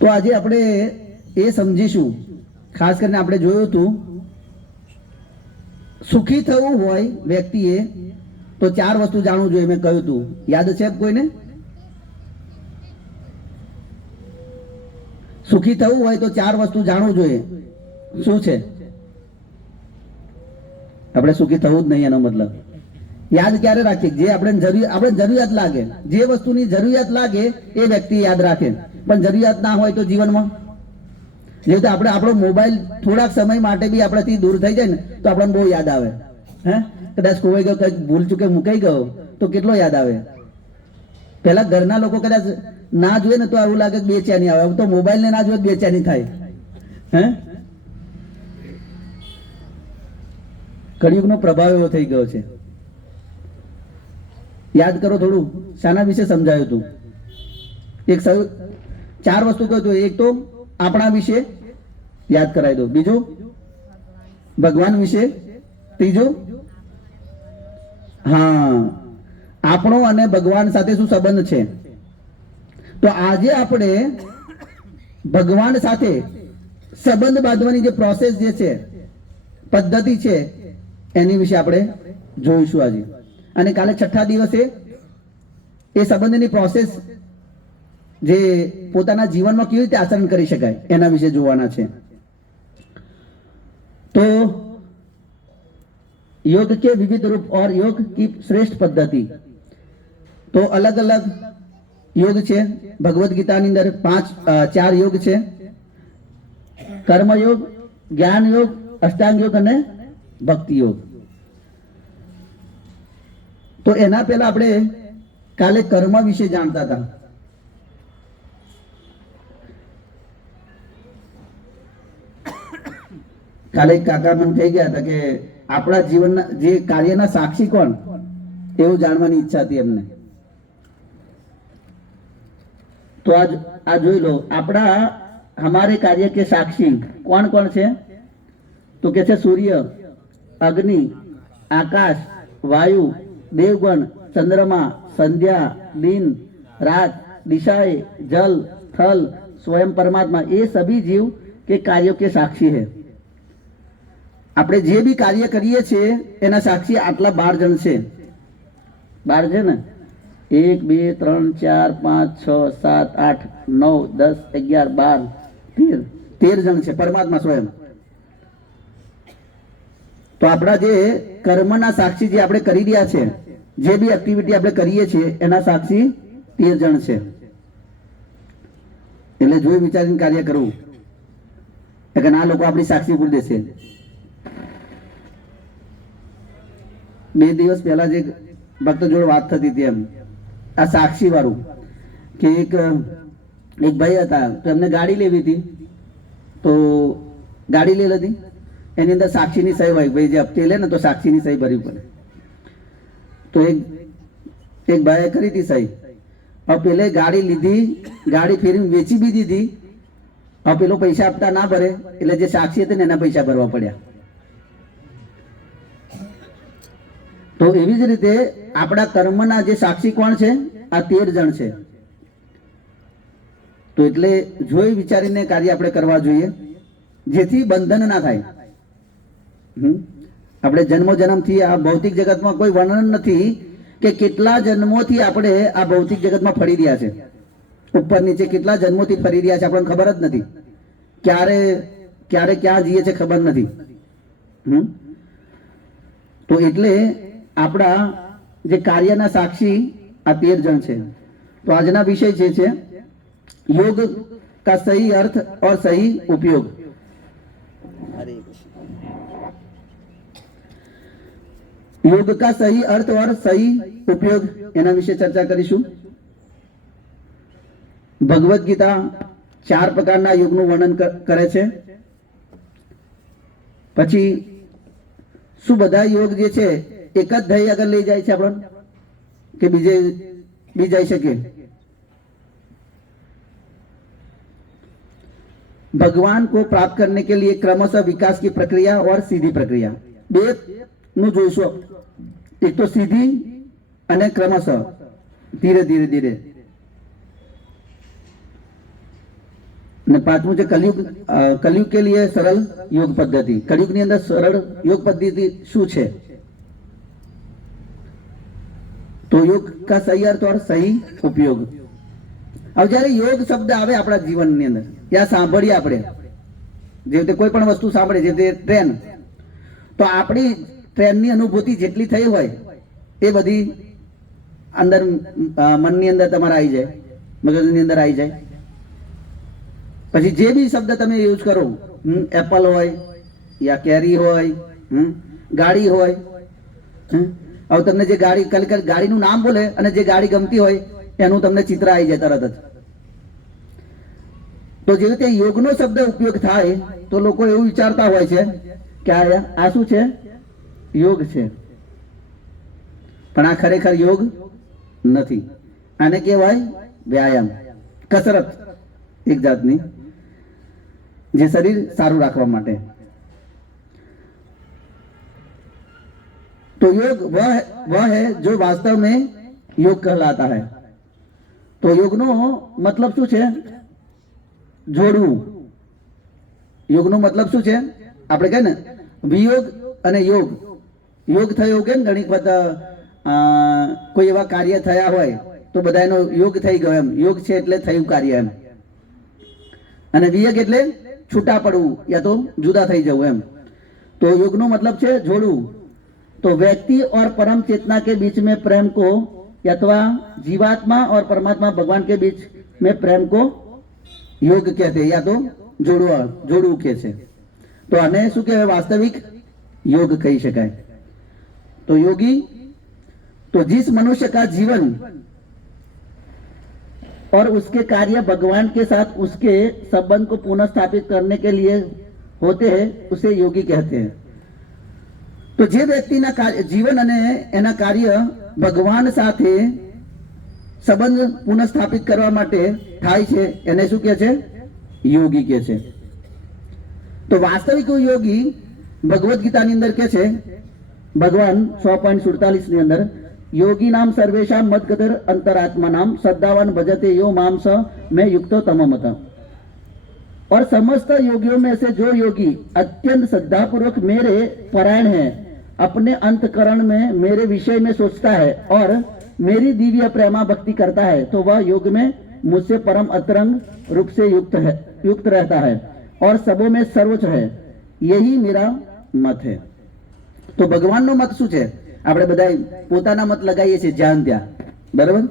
તો આજે આપણે એ સમજીશું, ખાસ કરીને આપણે જોયું હતું સુખી થવું હોય વ્યક્તિએ તો 4 વસ્તુ જાણવું જોઈએ. મેં કહ્યું હતું, યાદ છે કોઈને? સુખી થવું હોય તો 4 વસ્તુ જાણવું જોઈએ. શું છે? આપણે સુખી થવું જ નહીં, એનો મતલબ યાદ ક્યારે રાખીએ? જે આપણે જરૂરિયાત લાગે, જે વસ્તુની જરૂરિયાત લાગે એ વ્યક્તિ યાદ રાખે. પણ જરૂરિયાત ના હોય તો જીવનમાં, જેવું તો આપણે આપણો મોબાઈલ થોડાક સમય માટે બી આપણાથી દૂર થઈ જાય ને તો આપણને બહુ યાદ આવે. હે, કદાચ ખોવાઈ ગયો, કંઈક ભૂલ ચૂકે મુકાઈ ગયો તો કેટલો યાદ આવે. પેલા ઘરના લોકો કદાચ ના જોઈએ ને તો એવું લાગે કે બેચેની આવે. હવે તો મોબાઈલ ને ના જોઈએ બેચેની થાય. હે, કળિયુગનો પ્રભાવ એવો થઈ ગયો છે. યાદ કરો થોડું, શાના વિશે સમજાયું હતું? 4 વસ્તુ કહ્યું હતું. એક તો આપણા વિશે યાદ કરાવી દો, બીજું ભગવાન વિશે, ત્રીજું હા આપણો અને ભગવાન સાથે શું સંબંધ છે. તો આજે આપણે ભગવાન સાથે સંબંધ બાંધવાની જે પ્રોસેસ જે છે, પદ્ધતિ છે, એની વિશે આપણે જોઈશું આજે. અને કાલે 6થા દિવસે એ સંબંધની પ્રોસેસ જે પોતાના જીવનમાં કેવી રીતે આચરણ કરી શકાય એના વિશે જોવાના છે. तो योग के विविध रूप और योग की श्रेष्ठ पद्धति. तो अलग अलग योग છે. ભગવદ ગીતાની અંદર 4 યોગ છે. કર્મ યોગ, જ્ઞાન યોગ, અષ્ટાંગ યોગ અને ભક્તિ યોગ. તો એના પહેલા આપણે કાલે કર્મ વિશે જાણતા હતા. કાલે કાકા મને કહી ગયા હતા કે આપણા જીવનના જે કાર્યના સાક્ષી કોણ, એવું જાણવાની ઈચ્છા હતી એમને. તો આ જોઈ લો, આપણા हमारे कार्य के साक्षी कौन कौन છે? તો કે છે સૂર્ય, અગ્નિ, આકાશ, વાયુ, દેવગણ, ચંદ્रमा, संध्या, दिन, रात, दिशाएं, जल, थल, स्वयं परमात्मा, ये सभी जीव के कार्यों के साक्षी है. આપણે જે બી કાર્ય કરીએ છીએ એના સાક્ષી આટલા 12 જણ છે. 12 છે ને? 1 2 3 4 5 6 7 8 9 10 11 12 13 જણ છે પરમાત્મા સ્વયં. તો આપણા જે કર્મના સાક્ષી જે આપણે કરી રહ્યા છે, જે બી એક્ટિવિટી આપણે કરીએ છીએ એના સાક્ષી 13 જણ છે. એટલે જોઈ વિચારીને કાર્ય કરવું, કે આ લોકો આપણી સાક્ષી ભૂલી દેશે. 2 દિવસ પહેલા જે ભક્ત જોડે વાત થતી હતી એમ, આ સાક્ષી વાળું, કે એક ભાઈ હતા, તો એમને ગાડી લેવી હતી. તો ગાડી લઈ લીધી, એની અંદર સાક્ષીની સહી હોય. ભાઈ જે હપ્તે લે ને તો સાક્ષીની સહી ભરવી પડે. તો એક ભાઈએ કરી હતી સહી. હવે પેલે ગાડી લીધી, ગાડી ફેરી વેચી બી દીધી. હવે પેલો પૈસા આપતા ના ભરે એટલે જે સાક્ષી હતી ને એના પૈસા ભરવા પડ્યા. તો એવી જ રીતે આપણા કર્મના જે સાક્ષી કોણ છે? આ 13 જણ છે. તો એટલે જોઈ વિચારીને કાર્ય આપણે કરવા જોઈએ, જેથી બંધન ના થાય. આપણે જન્મોથી આ ભૌતિક જગતમાં કોઈ વર્ણન નથી કે કેટલા જન્મોથી આપણે આ ભૌતિક જગતમાં ફરી રહ્યા છે. ઉપર નીચે કેટલા જન્મોથી ફરી રહ્યા છે આપણને ખબર જ નથી. ક્યારે ક્યાં જઈએ છે ખબર નથી. તો એટલે આપણા જે કાર્યના સાક્ષી આ 13 જણ છે. તો આજના વિષય જે છે योग का सही अर्थ और सही उपयोग. योग का सही अर्थ और सही उपयोग એના વિશે ચર્ચા કરીશું. ભગવદ ગીતા 4 પ્રકારના યોગનું વર્ણન કરે છે. પછી શું બધા યોગ જે છે એક જ ધ્યેય આગળ લઈ જાય છે આપણને, કે બીજે બી જઈ શકે? भगवान को प्राप्त करने के लिए क्रमशः विकास की प्रक्रिया और सीधी प्रक्रिया. 2 નું જોઈશું. એક તો સીધી અને ક્રમશઃ, ધીરે ધીરે ધીરે. અને પાંચમું છે કલયુગ, कलयुग के लिए सरल योग पद्धति। कलयुग ની અંદર સરળ યોગ પદ્ધતિ શું છે? તો યોગ का सही अर्थ और सही उपयोग। હવે જ્યારે યોગ શબ્દ આવે આપણા જીવનની અંદર, ત્યાં સાંભળીએ આપણે, જે રીતે કોઈ પણ વસ્તુ સાંભળે, જે રીતે ટ્રેન, તો આપણી ટ્રેનની અનુભૂતિ જેટલી થઈ હોય એ બધી અંદર મનની અંદર તમારે આવી જાય, મગજની અંદર આવી જાય। પછી જે બી શબ્દ તમે યુઝ કરો, એપલ હોય યા કેરી હોય, ગાડી હોય, હવે તમને જે ગાડી ગાડીનું નામ બોલે અને જે ગાડી ગમતી હોય એનું તમને ચિત્ર આવી જાય તરત જ। તો જે રીતે યોગનો શબ્દ ઉપયોગ થાય તો લોકો એવું વિચારતા હોય છે કે આ શું છે? યોગ છે, પણ આ ખરેખર યોગ નથી। આને કહેવાય વ્યાયામ, કસરત એક જાતની, જે શરીર સારું રાખવા માટે। तो योग वह है जो वास्तव में योग कहलाता है। तो યોગનો મતલબ શું છે? જોડવું। યોગનો મતલબ શું છે? આપણે કહે ને વિયોગ અને યોગ, યોગ થયો કે ઘણી વખત કોઈ એવા કાર્ય થયા હોય તો બધા એનો યોગ થઈ ગયો, એમ યોગ છે એટલે થયું કાર્ય એમ। અને વિયોગ એટલે છૂટા પડવું યા તો જુદા થઈ જવું એમ। તો યોગનો મતલબ છે જોડવું। तो व्यक्ति और परम चेतना के बीच में प्रेम को, अथवा जीवात्मा और परमात्मा भगवान के बीच में प्रेम को योग कहते हैं, या तो जोड़વું કહે છે। તો આને શું કહેવાય? વાસ્તવિક योग કહી શકાય। तो योगी, तो जिस मनुष्य का जीवन और उसके कार्य भगवान के साथ उसके संबंध को पुनः स्थापित करने के लिए होते हैं उसे योगी कहते हैं। तो જે વ્યક્તિના જીવન અને એના કાર્ય ભગવાન સાથે સંબંધ પુનઃસ્થાપિત કરવા માટે થાય છે એને શું કહે છે? યોગી કહે છે। તો વાસ્તવિક યોગી ભગવદ્ ગીતાની અંદર કહે છે, ભગવાન 100.47 ની અંદર, योगी नाम सर्वेशा मदगतर अंतरात्मा नाम श्रद्धावान भजते यो माम स में युक्तो तममत। और समस्त योगियों में से जो योगी अत्यंत श्रद्धापूर्वक मेरे परायण है, अपने अंतकरण में मेरे विषय में सोचता है और मेरी दिव्य प्रेमा भक्ति करता है, तो वह योग में मुझसे परम अतरंग रूप से युक्त रहता है और सबों में सर्वोच्च है। यही मेरा मत है। तो भगवान नो मत શું છે? આપણે બધા પોતાના મત લગાવીએ છીએ જ્યાં ત્યાં, બરાબર?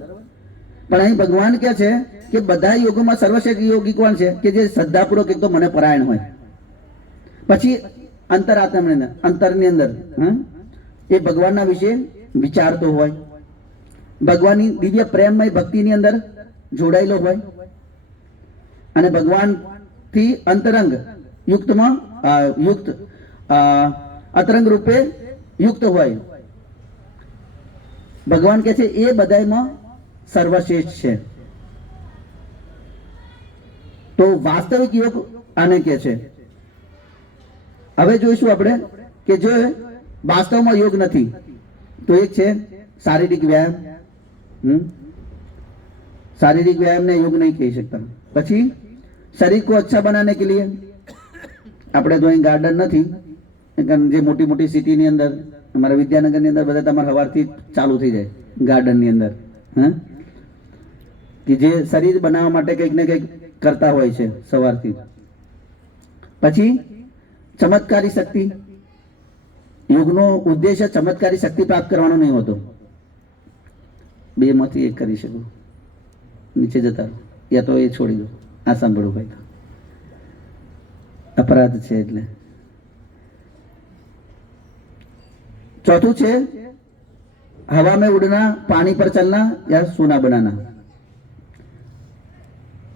પણ અહીં ભગવાન કહે છે કે બધા યોગોમાં સર્વશ્રેષ્ઠ યોગી કોણ છે? કે જે શ્રદ્ધાપૂર્વક એક તો મને પરાયણ હોય, પછી અંતરની અંદર એ ભગવાનના વિશે વિચારતો હોય, ભગવાનની દિવ્ય પ્રેમમય ભક્તિની અંદર જોડાયેલો હોય અને ભગવાનથી અંતરંગ અતરંગ રૂપે યુક્ત હોય। ભગવાન કહે છે એ બધામાં સર્વશ્રેષ્ઠ છે। તો વાસ્તવિક યોગ આને કહે છે। હવે જોઈશું આપણે કે જો વાસ્તવમાં યોગ નથી તો એક છે શારીરિક વ્યાયામ। शारीरिक व्यायाम ने योग नहीं कही सकता। પછી शरीर को अच्छा बनाने के लिए આપણે તો અહીં ગાર્ડન નથી, જે મોટી મોટી સિટીની અંદર, અમારા વિદ્યાનગરની અંદર બધા તમારા સવારથી ચાલુ થઈ જાય ગાર્ડનની અંદર, કે જે શરીર બનાવવા માટે કંઈક ને કંઈક કરતા હોય છે સવારથી। પછી ચમત્કારી શક્તિ, યોગનો ઉદ્દેશ્ય ચમત્કારી શક્તિ પ્રાપ્ત કરવાનો નહીં હોતો। બેમાંથી એક કરી શકો, નીચે જતા રહો યા તો એ છોડી દો, આ સાંભળવું ભાઈ તો अपराध છે એટલે। चौथुं છે हवा में उड़ना, पानी पर चलना या सोना बनाना।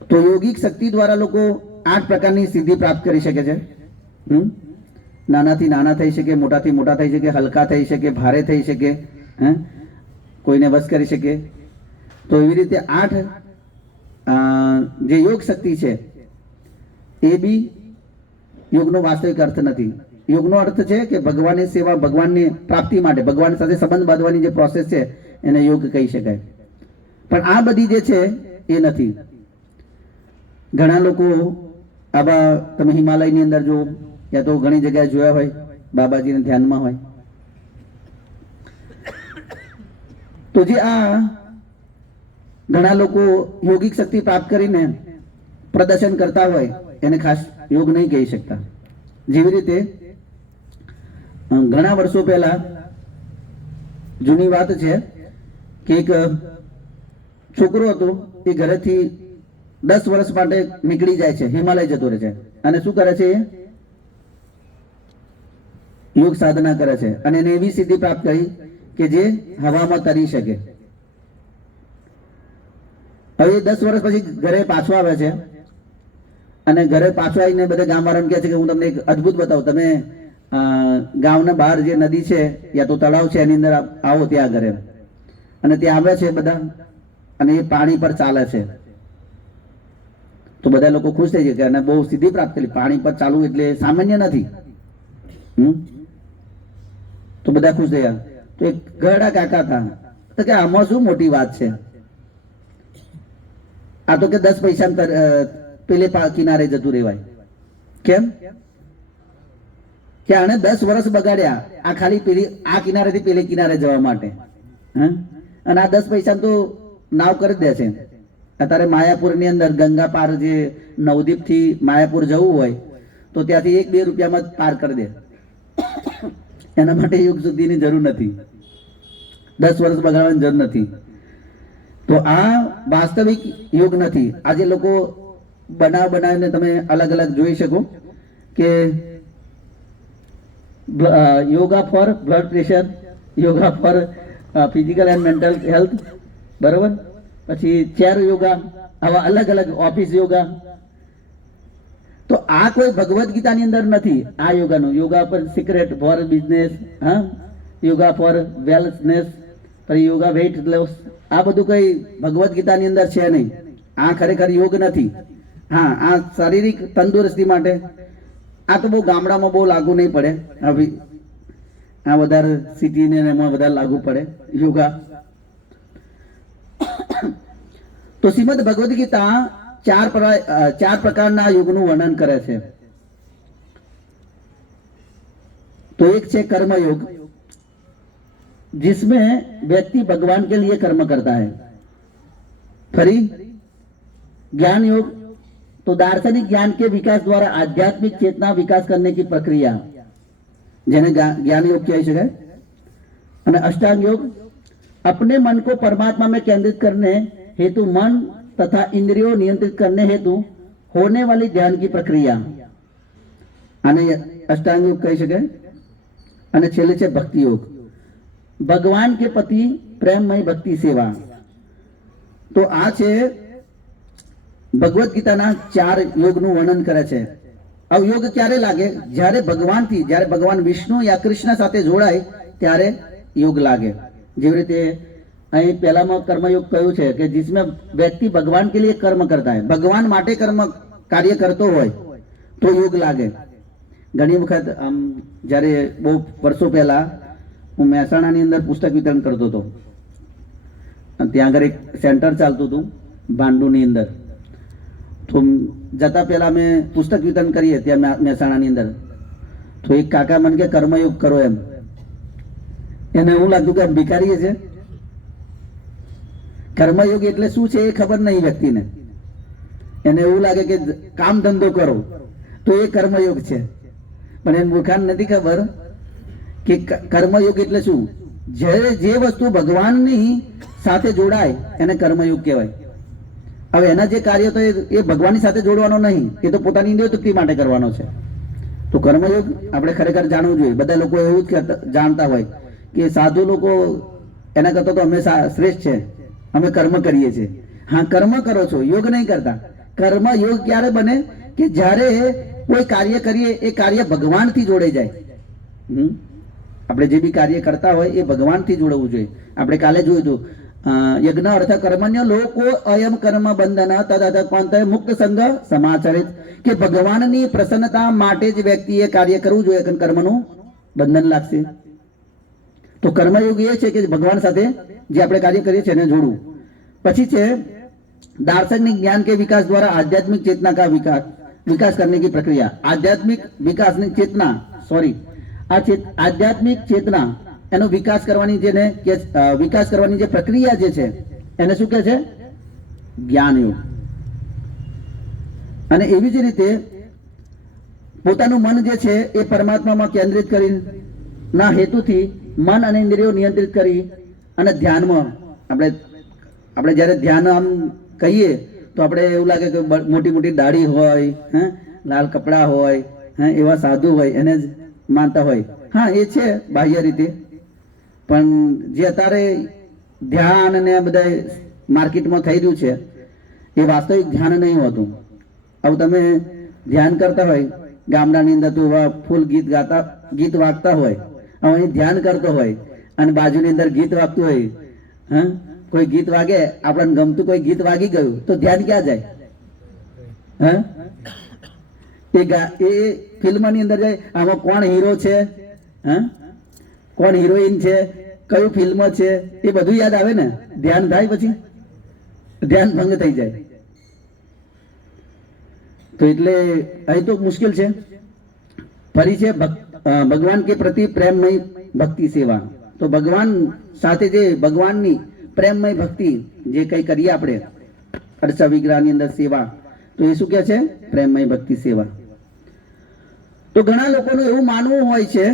तो योगिक शक्ति द्वारा लोको 8 प्रकारनी सिद्धि प्राप्त કરી શકે છે। નાનાથી નાના થઈ શકે, મોટાથી મોટા થઈ શકે, હલકા થઈ શકે, ભારે થઈ શકે, કોઈને વશ કરી શકે। તો એવી રીતે 8 જે યોગ શક્તિ છે એ બી યોગનો વાસ્તવિક અર્થ નથી। યોગનો અર્થ છે કે ભગવાનની સેવા, ભગવાનની પ્રાપ્તિ માટે, ભગવાન સાથે સંબંધ બાંધવાની જે પ્રોસેસ છે એને યોગ કહી શકાય। પણ આ બધી જે છે એ નથી। ઘણા લોકો આવા તમે હિમાલયની અંદર જો યા તો ઘણી જગ્યાએ જોયા હોય બાબાજીને ધ્યાનમાં હોય તો જે આ ઘણા લોકો યોગિક શક્તિ પ્રાપ્ત કરીને પ્રદર્શન કરતા હોય એને ખાસ યોગ નહીં કહી શકતા. જેવી રીતે ઘણા વર્ષો પહેલા જૂની વાત છે કે એક છોકરો હતો એ ઘરેથી 10 વર્ષ માટે નીકળી જાય છે, હિમાલય જતો રહે છે અને શું કરે છે? યોગ સાધના કરે છે અને એને એવી સિદ્ધિ પ્રાપ્ત કરી કે જે હવામાં તરી શકે. હવે 10 વર્ષ પછી ઘરે પાછો આવે છે અને ઘરે પાછો આવીને બધા ગામવાળાને કહે છે કે હું તમને એક અદ્ભુત બતાવું, તમે ગામના બહાર જે નદી છે યા તો તળાવ છે એની અંદર આવો ત્યાં ઘરે. અને ત્યાં આવે છે બધા અને એ પાણી પર ચાલે છે. તો બધા લોકો ખુશ થઈ જાય કે અને બહુ સિદ્ધિ પ્રાપ્ત કરી, પાણી પર ચાલવું એટલે સામાન્ય નથી. તો બધા ખુશ થયા. તો એક ગરડા કાકા હતા તો કે આમાં શું મોટી વાત છે, આ તો કે 10 પૈસા પેલે કિનારે જતું રહેવાય. કેમ કે આને 10 વર્ષ બગાડ્યા આ ખાલી પેલી આ કિનારેથી પેલે કિનારે જવા માટે, અને આ 10 પૈસા તો નાવ કરી દે છે. અત્યારે માયાપુર ની અંદર ગંગા પાર જે નવદીપ થી માયાપુર જવું હોય તો ત્યાંથી 1-2 રૂપિયામાં જ પાર કરી દે. એના માટે યોગ શુદ્ધિની જરૂર નથી, 10 વર્ષ બગાડવાની જરૂર નથી. તો આ વાસ્તવિક યોગ નથી. આજે લોકો બનાવીને તમે અલગ અલગ જોઈ શકો કે yoga for blood pressure, yoga for physical and mental health, બરોબર, પછી ચેર યોગા, આવા અલગ અલગ ઓફિસ યોગા. તો આ કોઈ ભગવદ્ ગીતાની અંદર નથી. આ યોગાનું યોગા પર secret for business, yoga for wellness, પછી યોગા વેઇટ લોસ, આ બધું કઈ ભગવદ્ ગીતાની અંદર છે નહીં. આ ખરેખર યોગ નથી. હા, આ શારીરિક તંદુરસ્તી માટે આ તો બહુ ગામડામાં બહુ લાગુ નહીં પડે, આ વધારે સિટીને એમાં વધારે લાગુ પડે યોગા. તો શ્રીમદ ભગવદ્ ગીતા 4 પ્રકારના યોગનું વર્ણન કરે છે. तो एक છે कर्म योग, जिसमें व्यक्ति भगवान के लिए कर्म करता है. फरी ज्ञान योग, तो दार्शनिक ज्ञान के विकास द्वारा आध्यात्मिक चेतना विकास करने की प्रक्रिया, જેને ज्ञान योग કહી શકાય. અને अष्टांग योग, अपने मन को परमात्मा में केंद्रित करने हेतु मन तथा इंद्रियों नियंत्रित करने हेतु होने वाली ध्यान की प्रक्रिया, आने अष्टांग योग કહી શકાય. અને છેલ્લે છે ભક્તિ યોગ, ભગવાન કે પ્રતિ પ્રેમમય ભક્તિ સેવા. તો આ છે ભગવદ્ ગીતાના 4 યોગનું વર્ણન કરે છે. આ યોગ ક્યારે લાગે? જ્યારે ભગવાનથી, જ્યારે ભગવાન વિષ્ણુ યા કૃષ્ણ સાથે જોડાય ત્યારે યોગ લાગે. જેવી રીતે અહીં પહેલામાં કર્મયોગ કહ્યું છે કે जिसमें व्यक्ति भगवान के लिए कर्म करता है, भगवान માટે કાર્ય કરતો હોય તો યોગ લાગે. ઘણી વખત આમ જ્યારે બહુ વર્ષો પહેલા હું મહેસાણાની અંદર પુસ્તક વિતરણ કરતો હતો, ત્યાં આગળ એક સેન્ટર ચાલતું હતું ભાંડુની અંદર. તો જતા પહેલા અમે પુસ્તક વિતરણ કરીએ ત્યાં મહેસાણાની અંદર. તો એક કાકા મને કે કર્મયોગ કરો એમ. એને એવું લાગતું કે ભિખારી છે. કર્મયોગ એટલે શું છે એ ખબર નહીં વ્યક્તિને. એને એવું લાગે કે કામ ધંધો કરો તો એ કર્મયોગ છે, પણ એને મૂર્ખાને નથી ખબર કે કર્મયોગ એટલે શું. જે વસ્તુ ભગવાનની સાથે જોડાય એને કર્મયોગ કહેવાય. હવે એના જે કાર્ય તો એ ભગવાનની સાથે જોડવાનો નહીં, એ તો પોતાની ઇન્દ્રિય તૃપ્તિ માટે કરવાનો છે. તો કર્મયોગ આપણે ખરેખર જાણવું જોઈએ. બધા લોકો એવું જ જાણતા હોય કે સાધુ લોકો એના કરતા તો હંમેશા શ્રેષ્ઠ છે, અમે કર્મ કરીએ છીએ. હા, કર્મ કરો છો, યોગ નહીં કરતા. કર્મ યોગ ક્યારે બને કે જ્યારે કોઈ કાર્ય કરીએ એ કાર્ય ભગવાનથી જોડાઈ જાય. આપણે જે બી કાર્ય કરતા હોય એ ભગવાનથી જોડવું જોઈએ. આપણે કાલે જોયું હતું યજ્ઞ અર્થ કર્મણ્ય લોકો અયમ કર્મ બંધન તદત પંથ મુક્ત સંઘ સમાચરિત, કે ભગવાનની પ્રસન્નતા માટે જ વ્યક્તિએ કાર્ય કરવું જોઈએ, કે કર્મનું બંધન લાગશે. તો કર્મયોગ એ છે કે ભગવાન સાથે જે આપણે કાર્ય કરીએ છીએ એને જોડવું. પછી છે दार्शनिक ज्ञान के विकास द्वारा आध्यात्मिक चेतना का विकास. विकास करने की प्रक्रिया आध्यात्मिक विकास ની ચેતના સોરી આધ્યાત્મિક ચેતના એનો વિકાસ કરવાની જેને વિકાસ કરવાની જે પ્રક્રિયા જે છે એને શું કહે છે? જ્ઞાન યોગ. અને એવી જ રીતે પોતાનું મન જે છે એ પરમાત્મામાં કેન્દ્રિત કરીના હેતુથી મન અને ઇન્દ્રિયો નિયંત્રિત કરી અને ધ્યાનમાં આપણે જ્યારે ધ્યાન આમ કહીએ તો આપણે એવું લાગે કે મોટી મોટી દાઢી હોય, હે, લાલ કપડા હોય, હે, એવા સાધુ હોય એને જ માનતા હોય. હા, એ છે બાહ્ય રીતે, પણ જે અત્યારે ધ્યાન અને બધા માર્કેટમાં થઈ રહ્યું છે એ વાસ્તવિક ધ્યાન નહીં હોતું. હવે તમે ધ્યાન કરતા હોય ગામડાની અંદર તો ફૂલ ગીત વાગતા હોય, હવે અહીં ધ્યાન કરતો હોય અને બાજુની અંદર ગીત વાગતું હોય, હા, કોઈ ગીત વાગે આપણને ગમતું કોઈ ગીત વાગી ગયું તો ધ્યાન ક્યાં જાય? હા, એ ફિલ્મની અંદર જાય, આમાં કોણ હીરો છે, હા, કોણ હિરોઈન છે, કયું ફિલ્મ છે, એ બધું યાદ આવે ને. ધ્યાન થાય પછી ધ્યાન ભંગ થઈ જાય. તો એટલે અહીં તો મુશ્કેલ છે. ફરી છે ભગવાન કે પ્રતિ પ્રેમમય ભક્તિ સેવા. તો ભગવાન સાથે જે ભગવાનની પ્રેમમય ભક્તિ જે કઈ કરીએ આપણે અર્ચા વિગ્રહની અંદર સેવા, તો એ શું કે છે? પ્રેમમય ભક્તિ સેવા. તો ઘણા લોકોનું એવું માનવું હોય છે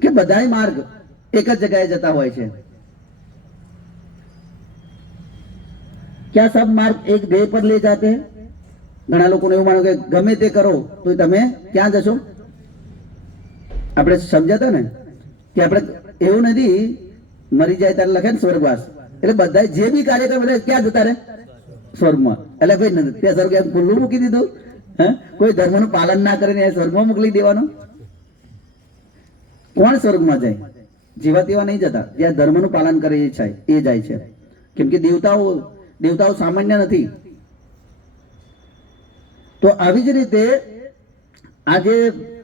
કે બધાય માર્ગ એક જ જગ્યાએ જતા હોય છે. क्या सब मार्ग एक ध्येय पर ले जाते हैं? ઘણા લોકોને એવું માનો કે ગમે તે કરો તો તમે ક્યાં જશો? આપણે સમજાતા ને કે આપણે એવું નથી મરી જાય ત્યારે લખે ને સ્વર્ગવાસ, એટલે બધા જે બી કાર્ય કરે બધા ક્યાં જતા રહે? સ્વર્ગમાં. એટલે ભાઈ નથી ત્યાં સ્વર્ગ એમ ખુલ્લું મૂકી દીધું? હે, કોઈ ધર્મનું પાલન ના કરીને સ્વર્ગમાં મોકલી દેવાનું? કોણ સ્વર્ગમાં જાય? જેવા તેવા નહીં જતા, જ્યાં ધર્મનું પાલન કરે એ જાય છે. કેમ કે દેવતાઓ સામાન્ય નથી. તો આવી જ રીતે આ જે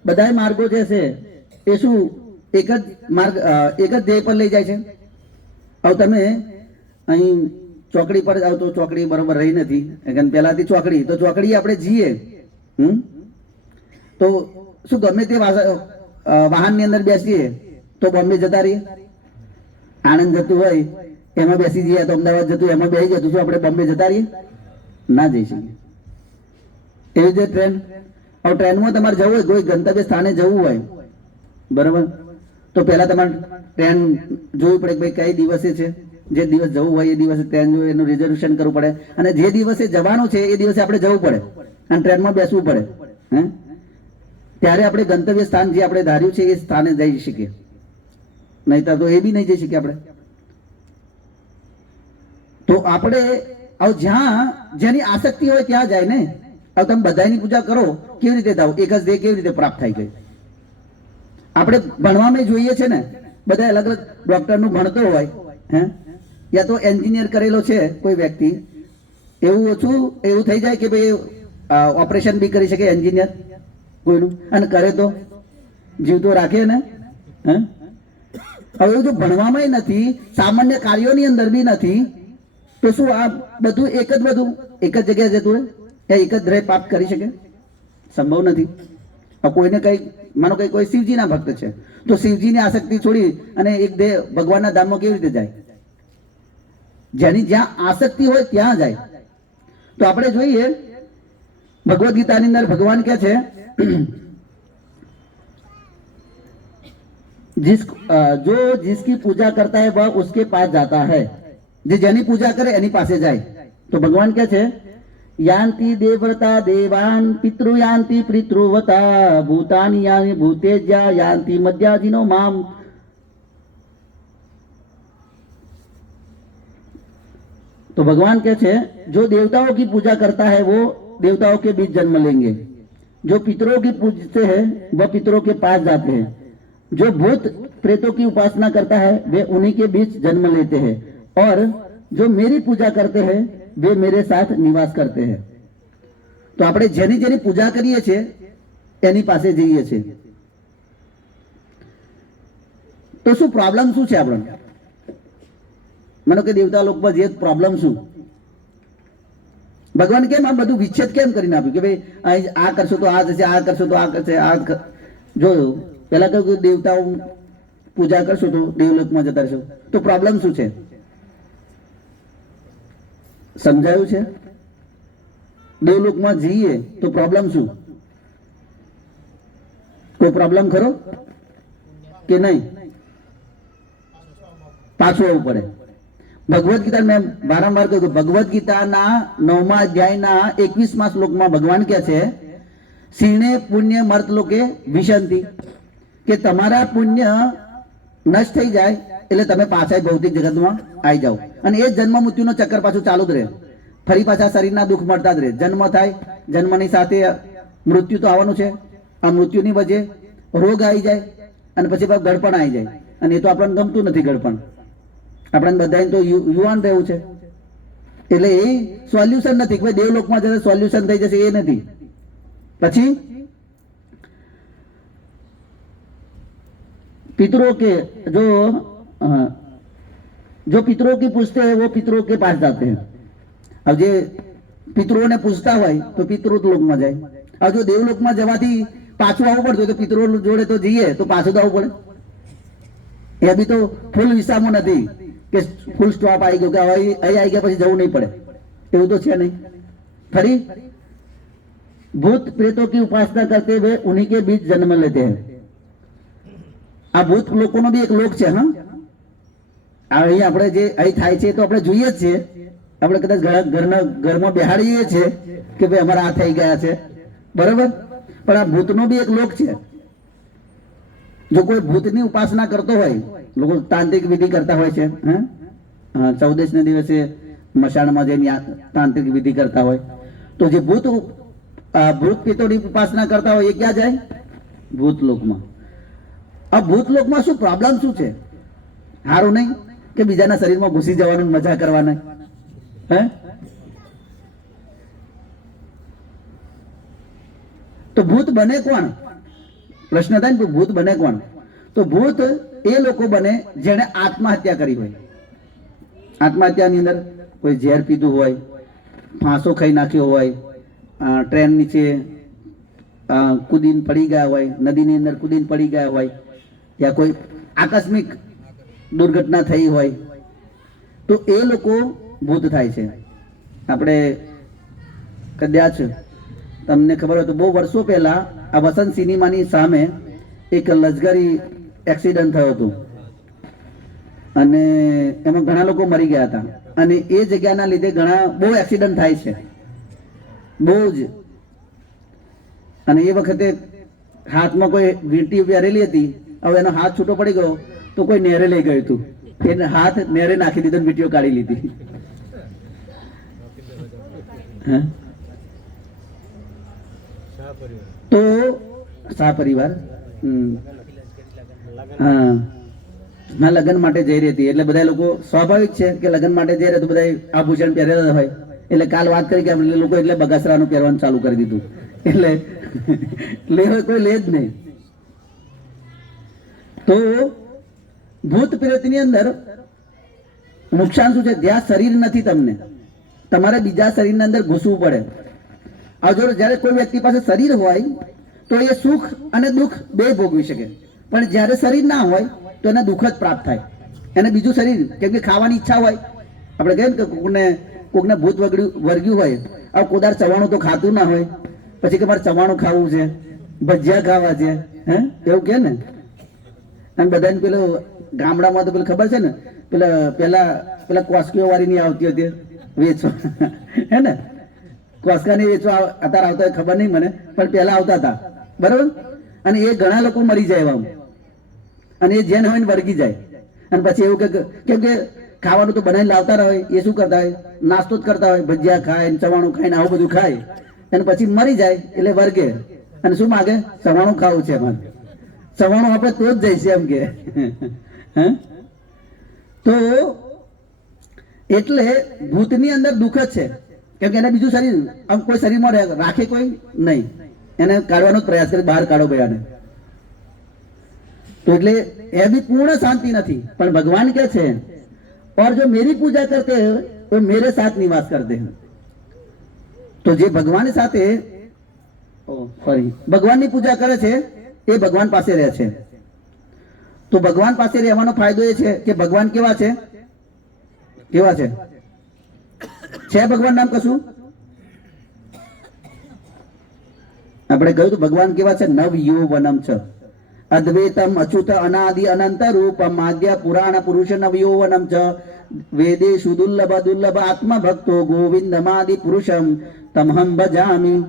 બધા માર્ગો જે છે એ શું એક જ માર્ગ એક જ ધ્યેય પર લઈ જાય છે. હવે તમે અહીં ચોકડી પર જાઓ તો ચોકડી બરોબર રહી નથી, પહેલાથી ચોકડી, તો ચોકડી આપણે જઈએ તો શું ગમે તે વાહનની અંદર બેસીએ તો બોમ્બે જતા રહીએ? આણંદ જતું હોય એમાં બેસી જઈએ, તો અમદાવાદ જતું એમાં બેસી જતું, શું આપણે બોમ્બે જતા રહીએ? ના જઈ શકીએ. એવી રીતે ટ્રેન, હવે ટ્રેનમાં તમારે જવું હોય, કોઈ ગંતવ્ય સ્થાને જવું હોય, બરાબર, તો પહેલા તમારે ટ્રેન જોવી પડે કે ભાઈ કઈ દિવસે છે, જે દિવસ જવું હોય એ દિવસે ટ્રેન જોઈ એનું રિઝર્વેશન કરવું પડે, અને જે દિવસે જવાનું છે એ દિવસે આપણે જવું પડે અને ટ્રેનમાં બેસવું પડે. હે, ત્યારે આપણે ગંતવ્ય સ્થાન જે આપણે ધાર્યું છે એ સ્થાને જઈ શકીએ, નહીતર તો એ બી નહીં જઈ શકીએ આપણે. તો આપણે જ્યાં જેની આસક્તિ હોય ત્યાં જાય ને. હવે તમે બધાની પૂજા કરો, કેવી રીતે થાવ? એક જ દેહ કેવી રીતે પ્રાપ્ત થાય ગઈ? આપણે ભણવામાં જોઈએ છે ને, બધા અલગ અલગ ડોક્ટરનું ભણતો હોય, હે, યા તો એન્જિનિયર કરેલો છે કોઈ વ્યક્તિ, એવું ઓછું એવું થઈ જાય કે ભાઈ ઓપરેશન બી કરી શકે એન્જિનિયર કોઈનું, અને કરે તો જીવતો રાખે ને. હે, હવે એવું જો ભણવામાં નથી, સામાન્ય કાર્યોની અંદર બી નથી, તો શું આ બધું એક જ જગ્યાએ જતું રહે? એક જ ધ્યેય પ્રાપ્ત કરી શકે? સંભવ નથી. કોઈને કઈ માનો કે કોઈ શિવજીના ભક્ત છે તો શિવજીની આસક્તિ છોડી અને એક દેહ ભગવાનના ધામમાં કેવી રીતે જાય? જેની જ્યાં આસક્તિ હોય ત્યાં જાય. તો આપણે જોઈએ ભગવદ ગીતાની અંદર ભગવાન કહે છે जो जिसकी पूजा करता है वह उसके पास जाता है. જે જેની પૂજા કરે એની પાસે જાય. તો ભગવાન કહે છે યાંતિ દેવતા દેવાન પિતૃયાંતિ પિતૃવતા ભૂતાની યાની ભૂતેજ્યા યાંતિ મધ્યાજીનો મામ. तो भगवान कहते हैं जो देवताओं की पूजा करता है वो देवताओं के बीच जन्म लेंगे, जो पितरों की पूजते हैं वह पितरों के पास जाते हैं, जो भूत प्रेतों की उपासना करता है वे उन्हीं के बीच जन्म लेते हैं, और जो मेरी पूजा करते हैं वे मेरे साथ निवास करते हैं. तो આપણે જેની જેની પૂજા કરીએ છીએ એની પાસે જઈએ છીએ. તો શું પ્રોબ્લેમ શું છે આપણને? માનો કે દેવતા લોક પર જે પ્રોબ્લેમ શું? ભગવાન કેમ આ બધું વિચ્છેદ કેમ કરીને આપ્યું કે ભાઈ અહીં આ કરશો તો આ થશે, આ કરશો તો આ કરશે, જોયું પેલા કહ્યું કે દેવતાઓ પૂજા કરશો તો દેવલોકમાં જતા રહેશો, તો પ્રોબ્લેમ શું છે? સમજાયું છે? દેવલોકમાં જઈએ તો પ્રોબ્લેમ શું? કોઈ પ્રોબ્લેમ ખરો કે નહીં? પાછું આવવું પડે. ભગવદ ગીતા મેં વારંવાર કહ્યું, ભગવદ ગીતાના 9મા અધ્યાયના 21મા શ્લોકમાં ભગવાન કહે છે, સિંહને પુણ્ય મર્ત લોકે વિશંતિ, કે તમારા પુણ્ય નષ્ટ થઈ જાય એટલે તમે પાછા ભૌતિક જગતમાં આવી જાઓ, અને એ જન્મ મૃત્યુનો ચક્કર પાછું ચાલુ જ રહે. ફરી પાછા શરીરના દુઃખ મળતા જ રહે. જન્મ થાય, જન્મની સાથે મૃત્યુ તો આવવાનું છે. આ મૃત્યુની વચ્ચે રોગ આવી જાય અને પછી ગળપણ આવી જાય, અને એ તો આપણને ગમતું નથી. ગળપણ આપણને બધાને તો યુવાન રહેવું છે, એટલે એ સોલ્યુશન નથી કે ભાઈ દેવલોકમાં જશે સોલ્યુશન થઈ જશે, એ નથી. પછી पितरों के जो पितरों की पूछते हैं वो पितरों के पास जाते हैं. अब જે પિતરોને પૂછતા હોય તો પિતરો લોકમાં જાય. હવે જો દેવલોકમાં જવાથી પાછું આવવું પડતું તો પિતરો જોડે તો જઈએ તો પાછું તો આવવું પડે. એ બી તો ફૂલ વિસામો નથી કે ફૂલ સ્ટોપ આવી ગયો કે હવે અહીં આવી ગયા પછી જવું નહીં પડે, એવું તો છે નહીં. ફરી ભૂત પ્રેતો की उपासना करते हुए उन्हीं के बीच जन्म लेते हैं. આ ભૂત લોકોનો બી એક લોક છે. હા, અહીં આપણે જે અહીં થાય છે તો આપણે જોઈએ જ છે. આપણે કદાચ ઘરમાં બેહાડીએ છીએ કે ભાઈ અમારા આ થઈ ગયા છે, બરાબર, પણ આ ભૂતનો બી એક લોક છે. જો કોઈ ભૂતની ઉપાસના કરતો હોય, લોકો તાંત્રિક વિધિ કરતા હોય છે, હા, 14 દિવસે મશાણમાં જઈને તાંત્રિક વિધિ કરતા હોય, તો જે ભૂત પિતોની ઉપાસના કરતા હોય એ ક્યાં જાય? ભૂતલોકમાં. આ ભૂતલોકમાં શું પ્રોબ્લેમ શું છે? સારું નહીં કે બીજાના શરીરમાં ઘૂસી જવાનું, મજા કરવાના? હે, તો ભૂત બને કોણ? પ્રશ્ન થાય ને, ભૂત બને કોણ? તો ભૂત એ લોકો બને જેને આત્મહત્યા કરી હોય. આત્મહત્યાની અંદર કોઈ ઝેર પીધું હોય, ફાંસો ખાઈ નાખ્યો હોય, ટ્રેન નીચે કૂદીને પડી ગયા હોય, નદીની અંદર કૂદીને પડી ગયા હોય, યા કોઈ આકસ્મિક દુર્ઘટના થઈ હોય, તો એ લોકો ભૂત થાય છે. આપણે કદાચ તમને ખબર હોય તો બહુ વર્ષો પહેલા આ વસંત સિનેમાની સામે એક લશ્કરી એક્સિડન્ટ થયો હતો, અને એમાં ઘણા લોકો મરી ગયા હતા. અને એ જગ્યાના લીધે બહુ એક્સિડન્ટ થાય છે, બહુ જ. અને એ વખતે હાથમાં કોઈ વીંટી પહેરેલી હતી, હવે એનો હાથ છૂટો પડી ગયો તો કોઈ નેરે લઈ ગયું હતું, એને હાથ નેરે નાખી દીધો, વીંટીઓ કાઢી લીધી. તો સા પરિવાર હા લગ્ન માટે જઈ રહી હતી, એટલે બધા લોકો સ્વાભાવિક છે કે લગ્ન માટે જઈ રહ્યા તો બધા આભૂષણ પહેરેલા હોય, એટલે કાલ વાત કરી કે લોકો એટલે બગાસરાનું પહેરવાનું ચાલુ કરી દીધું, એટલે કોઈ લે જ નહીં. તો ભૂત પ્રેતની અંદર નુકસાન શું છે? જ્યાં શરીર નથી, તમારે બીજા શરીરની અંદર ઘૂસવું પડે. આ જો જ્યારે કોઈ વ્યક્તિ પાસે શરીર હોય તો એ સુખ અને દુઃખ બે ભોગવી શકે, પણ જ્યારે શરીર ના હોય તો એને દુઃખ જ પ્રાપ્ત થાય. એને બીજું શરીર, કેમ કે ખાવાની ઈચ્છા હોય, આપણે કહીએ ને કે કોકને ભૂત વર્ગ્યું હોય, આ કોદાર ચવાણું તો ખાતું ના હોય, પછી કે મારે ચવાણું ખાવું છે, ભજીયા ખાવા છે, હે એવું કે ને. અને બધાને પેલું ગામડામાં તો પેલું ખબર છે ને, પેલા કોસ્કીઓ વાળી ની આવતી હતી વેચવા, હે ને, કોસ્કાની વેચવા અત્યારે આવતા હોય ખબર નહીં મને, પણ પેલા આવતા હતા, બરાબર. અને એ ઘણા લોકો મરી જાય એવા, અને એ જેને હોય ને વર્ગી જાય. અને પછી એવું કે કેમ કે ખાવાનું તો બનાવીને લાવતા હોય, એ શું કરતા હોય? નાસ્તો જ કરતા હોય, ભજીયા ખાય, ચવાણું ખાઈને આવું બધું ખાય, અને પછી મરી જાય એટલે વર્ગે, અને શું માગે? ચવાણું ખાવું છે અમારે, ચવાણું આપણે તો જ જઈશે એમ કે. તો એટલે ભૂતની અંદર દુઃખ જ છે, કેમ કે એને બીજું શરીર કોઈ શરીરમાં રાખે કોઈ નહીં, એને કાઢવાનો પ્રયાસ કરે, બહાર કાઢો ભયાને. તો એટલે એ બી પૂર્ણ શાંતિ નથી. પણ ભગવાન કે છે और जो मेरी पूजा करते हैं वो मेरे साथ निवास करते हैं. તો જે ભગવાન સાથે ભગવાનની પૂજા કરે છે એ ભગવાન પાસે રહે છે. તો ભગવાન પાસે રહેવાનો ફાયદો એ છે કે ભગવાન કેવા છે? કેવા છે? ભગવાન નામ કશું આપણે કહ્યું તો ભગવાન કેવા છે? નવ યૌવનમ છે, અદ્વૈતમ અચ્યુત અનાદિ અનંત રૂપમ આદ્ય પુરાણ પુરુષ નવ યૌવનમ છે, વેદેશુ દુર્લભ દુર્લભ આત્મા ભક્તો ગોવિંદમાદિ પુરુષમ તમહમ ભજામી.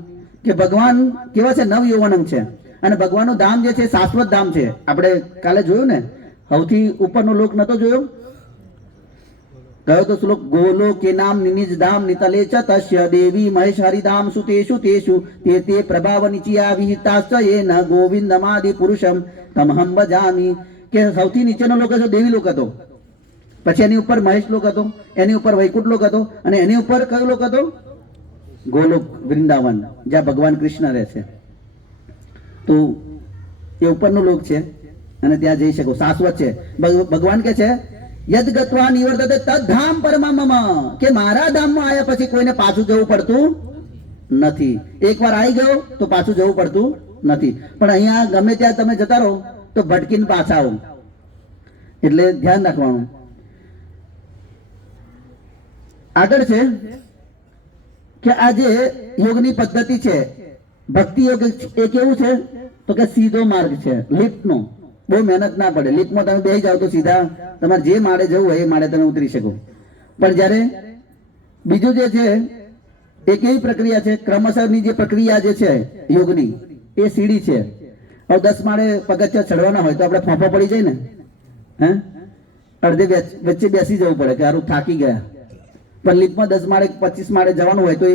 કે ભગવાન કેવા છે? નવ યૌવનમ છે. અને ભગવાનનું ધામ જે છે શાશ્વત ધામ છે. આપણે કાલે જોયું ને, સૌથી ઉપરનો લોક નતો જોયો? કયો તો શ્લોક? ગોલો કે નામ નિજ ધામ નિતલે ચ તસ્ય દેવી મહેશ હરિધામ સુતેષુ તેષુ તે તે પ્રભાવ નિચિયા વિહિતાશ્ચ યેન ગોવિંદમાદિ પુરુષમ તમહમ ભજામી. કે સૌથી નીચેનો લોક હતો દેવી લોક હતો, પછી એની ઉપર મહેશ લોક હતો, એની ઉપર વૈકુંઠ લોક હતો, અને એની ઉપર કયો લોક હતો? ગોલોક વૃંદાવન, જ્યાં ભગવાન કૃષ્ણ રહે છે. તો એ ઉપરનો લોક છે અને ત્યાં જઈ શકો, શાશ્વત છે. ભગવાન કે છે યદ ગત્વા નિવર્તતે તદ ધામ પરમા મમ, કે મારા ધામમાં આવ્યા પછી કોઈને પાછું જવું પડતું નથી. એકવાર આવી ગયો તો પાછું જવું પડતું નથી. પણ અહીંયા ગમે ત્યાં તમે જતા રહો તો ભટકીને પાછા આવો, એટલે ધ્યાન રાખવાનું. આગળ છે કે આ જે યોગની પદ્ધતિ છે, ભક્તિ યોગ, એ કેવું છે? તો કે સીધો માર્ગ છે, લિફ્ટનો. બહુ મહેનત ના પડે. લિફ્ટમાં તમે બેસી જાઓ તો સીધા તમારે જે માળે જવું હોય એ માળે તમે ઉતરી શકો. પણ જ્યારે બીજું જે છે એ કેવી પ્રક્રિયા છે? ક્રમશઃની જે પ્રક્રિયા જે છે યોગની, એ સીડી છે. હવે 10 માળે પગથિયા ચડવાના હોય તો આપણે ફાંફા પડી જાય ને, અડધે વચ્ચે બેસી જવું પડે કે હારું થાકી ગયા. પણ લિફ્ટમાં 10 માળે 25 માળે જવાનું હોય તો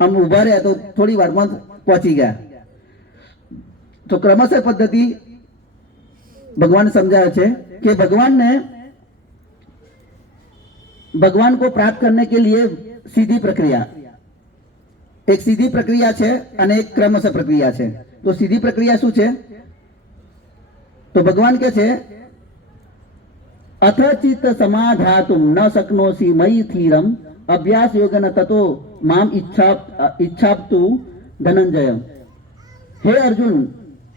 આમ ઉભા રહ્યા તો થોડી વારમાં પહોંચી ગયા. તો ક્રમશઃ પદ્ધતિ भगवान समझाया है कि भगवान को प्राप्त करने के लिए सीधी प्रक्रिया, एक सीधी प्रक्रिया है और एक क्रमशः प्रक्रिया है. तो सीधी प्रक्रिया शू है? तो भगवान के छे अथ चित्त समाधातुम न शक्नोसि मयि थीरम अभ्यास योगन ततो माम इच्छाप्तु धनंजय. हे अर्जुन,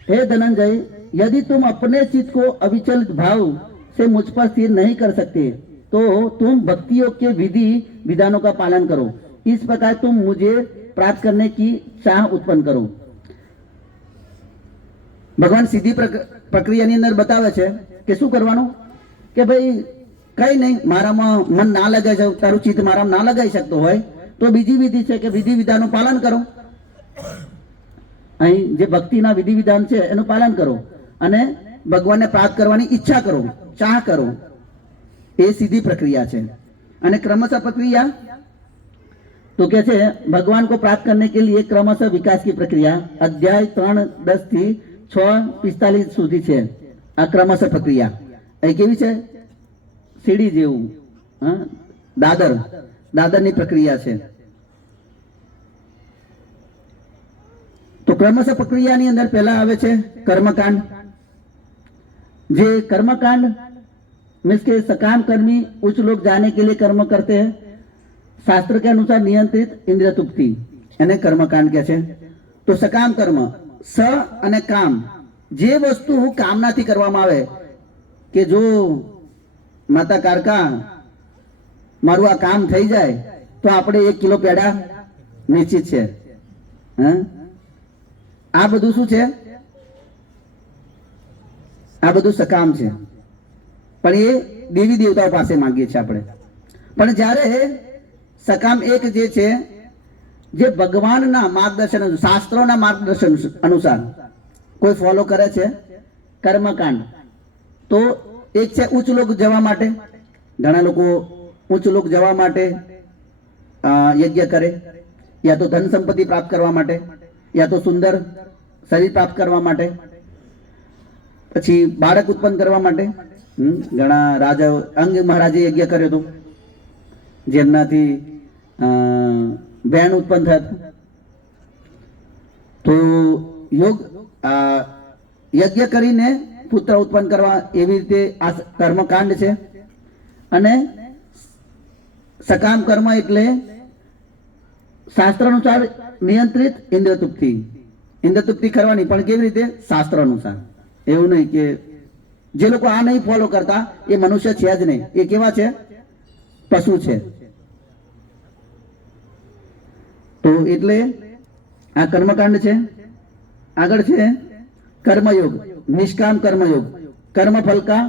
हे धनंजय, यदि तुम अपने चित्त को अविचलित भाव से मुझ पर स्थिर नहीं कर सकते तो तुम भक्ति योग के विधि विधानों का पालन करो. इस प्रकार तुम मुझे प्राप्त करने की चाह उत्पन्न करो. भगवान सीधी प्रक्रिया अंदर बतावे छे कि शू करवानुं? कि भाई कई नहीं, मारामां मन ना लगाई जाओ, तारू चित्त मारामां ना लगाई शकतो होय तो बीजी विधि छे कि विधि विधानों पालन करो. અહીં જે ભક્તિના વિધિ વિધાન છે એનું પાલન કરો અને ભગવાનને પ્રાપ્ત કરવાની ઈચ્છા કરો, ચાહ કરો. એ સીધી પ્રક્રિયા છે. અને ક્રમશઃ પ્રક્રિયા તો કે છે ભગવાન को प्राप्त करने के लिए क्रमशः विकास की प्रक्रिया. अध्याय 3:10 થી 6:45 સુધી છે આ ક્રમશઃ પ્રક્રિયા. એ કેવી છે? સીડી જેવું, દાદરની પ્રક્રિયા છે. तो क्रमशः प्रक्रिया अंदर पहला आवे छे कर्मकांड. जे कर्मकांड मीन्स के सकाम कर्मी उच्च लोग जाने के लिए कर्म करते हैं, शास्त्र के अनुसार नियंत्रित इंद्रिय तृप्ति, एने कर्मकांड कहे छे. तो सकाम कर्म, स अने काम, जे वस्तु कामनाथी करवामां आवे के जो माता कारका मारू आ काम थई जाए तो आपणे 1 किलो पेड़ा निश्चित छे. आ बधुं शुं छे? आ बधुं सकाम छे. पण ए देवी देवताओं पासे मांगीए छे आपणे. पण ज्यारे सकाम एक जे छे जे भगवानना मार्गदर्शन, शास्त्रोना मार्गदर्शन अनुसार कोई फॉलो करे छे कर्मकांड, तो एक छे उच्च लोक जवा माटे. घणा लोको उच्च लोक जवा माटे यज्ञ करे, या तो धन संपत्ति प्राप्त करवा माटे, या तो सुंदर शरीर प्राप्त करवा माटे, पछी बाळक उत्पन्न करवा माटे. घणा राजा अंग महाराजे यज्ञ कर्यो तो जेमनाथी बहन उत्पन्न थया. तो योग यज्ञ करीने पुत्र उत्पन्न करवा, एवी रीते आ कर्मकांड छे. अने सकाम कर्म एटले શાસ્ત્ર અનુસાર નિયંત્રિત ઇન્દ્રતૃપ્તિ કરવાની, પણ કેવી રીતે? શાસ્ત્ર અનુસાર. એવું નહીં કે જે લોકો આ નહીં ફોલો કરતા એ મનુષ્ય છે જ નહીં, એ કેવા છે? પશુ છે. તો એટલે આ કર્મકાંડ છે. આગળ છે કર્મયોગ, નિષ્કામ કર્મયોગ, કર્મફલ કા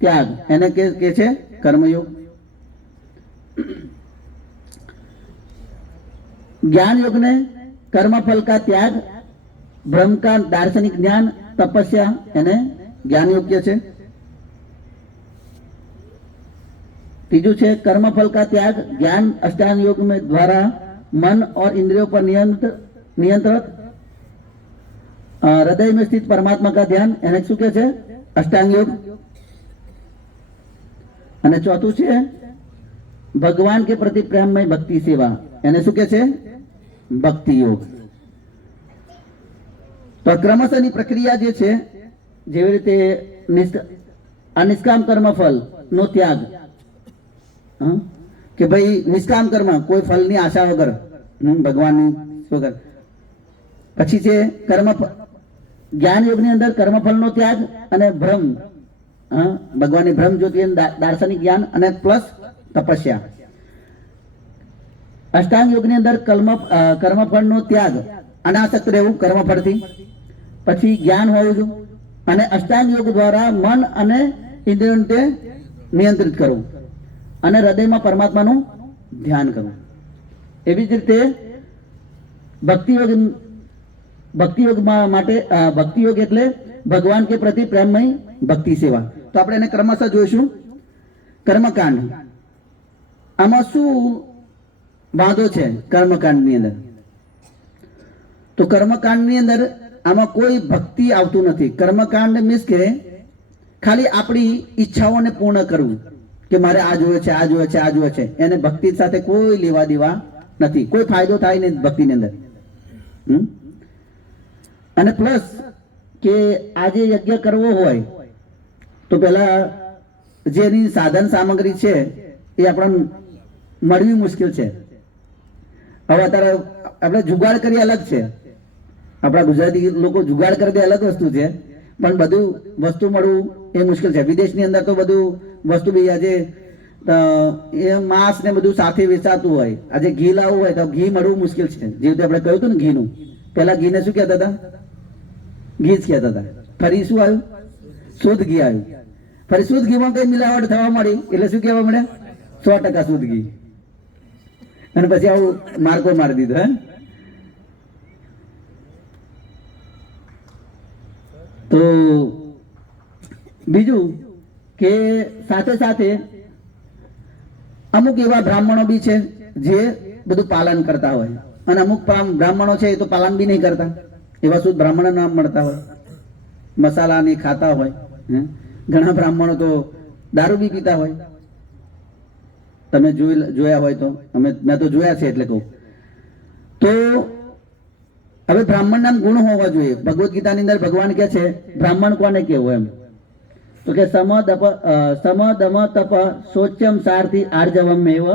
ત્યાગ, એને કે છે કર્મયોગ. ज्ञान योग ने कर्मफल का त्याग, ब्रह्म का दार्शनिक ज्ञान, तपस्या એને જ્ઞાન યોગ્ય છે. तीजू છે कर्मफल का त्याग, ज्ञान अष्टांग योग में द्वारा मन और इंद्रियों पर नियंत्रण, हृदय में स्थित परमात्मा का ध्यान, એને શું કહે છે? અષ્ટાંગ યોગ. અને ચોથું છે ભગવાન કે પ્રતિ પ્રેમમય ભક્તિ સેવા, એને શું કહે છે? ભક્તિ યોગ. તો ક્રમશઃની પ્રક્રિયા જે છે, જેવી રીતે નિષ્કામ કર્મફળ નો ત્યાગ, કે ભાઈ નિષ્કામ કર્મ, કોઈ ફળની આશા વગર, ભગવાનની વગર. પછી છે કર્મ જ્ઞાન યોગની અંદર કર્મફળનો ત્યાગ અને ભ્રમ, ભગવાનની ભ્રમ જ્યોતિ, દાર્શનિક જ્ઞાન અને પ્લસ તપસ્યા. અષ્ટાંગ યોગની અંદર કર્મફળનો ત્યાગ, અનાસક્ત રહેવું કર્મફળથી, પછી જ્ઞાન હોવું જોઈએ, અને અષ્ટાંગ યોગ દ્વારા મન અને ઇન્દ્રિયોને નિયંત્રિત કરવું, અને હૃદયમાં પરમાત્માનું ધ્યાન કરવું. એવી જ રીતે ભક્તિયોગ માટે, ભક્તિયોગ એટલે ભગવાન કે પ્રતિ પ્રેમમય ભક્તિ સેવા. તો આપણે એને ક્રમશઃ જોઈશું. કર્મકાંડ, આમાં શું વાંધો છે કર્મકાંડની અંદર? તો કર્મકાંડની અંદર આમાં કોઈ ભક્તિ આવતું નથી. કર્મકાંડ મીન્સ કે ખાલી આપણી ઈચ્છાઓને પૂર્ણ કરવું, કે મારે આ જોવે છે, આ જોવે છે, આ જોવે છે, એને ભક્તિ સાથે કોઈ લેવા દેવા નથી, કોઈ ફાયદો થાય નહીં ભક્તિની અંદર. અને પ્લસ કે આજે યજ્ઞ કરવો હોય તો પેલા જેની સાધન સામગ્રી છે એ આપણને મળવી મુશ્કેલ છે. હવે અત્યારે આપણે જુગાડ કરી અલગ છે, આપણા ગુજરાતી લોકો જુગાડ કરી દે અલગ વસ્તુ છે, પણ બધું વસ્તુ મળવું એ મુશ્કેલ છે. વિદેશની અંદર તો બધું વસ્તુ બી આજે એ માંસ ને બધું સાથે વેચાતું હોય. આજે ઘી લાવવું હોય તો ઘી મળવું મુશ્કેલ છે. જે રીતે આપણે કહ્યું હતું ને ઘીનું, પેલા ઘીને શું કહેતા હતા? ઘી જ કહેતા હતા. ફરી શું આવ્યું? શુદ્ધ ઘી આવ્યું. ફરી શુદ્ધ ઘીમાં કઈ મિલાવટ થવા મળી એટલે શું કહેવા મળે? 100% શુદ્ધ ઘી. અને પછી આવું માર્કો મારી દીધો. હે, તો બીજું કે સાથે સાથે અમુક એવા બ્રાહ્મણો બી છે જે બધું પાલન કરતા હોય, અને અમુક બ્રાહ્મણો છે એ તો પાલન બી નહીં કરતા. એવા શુદ્ધ બ્રાહ્મણ નામ મળતા હોય, મસાલા નહીં ખાતા હોય. ઘણા બ્રાહ્મણો તો દારૂ બી પીતા હોય. તમે જોયા હોય તો, મેં તો જોયા છે એટલે કહું. તો હવે બ્રાહ્મણના ગુણ હોવા જોઈએ. ભગવદ્ ગીતાની અંદર ભગવાન કહે છે બ્રાહ્મણ કોને કહેવું એમ? તો કે સમ દમ તપ શૌચ્યમ સારથી આર્જવમ એવ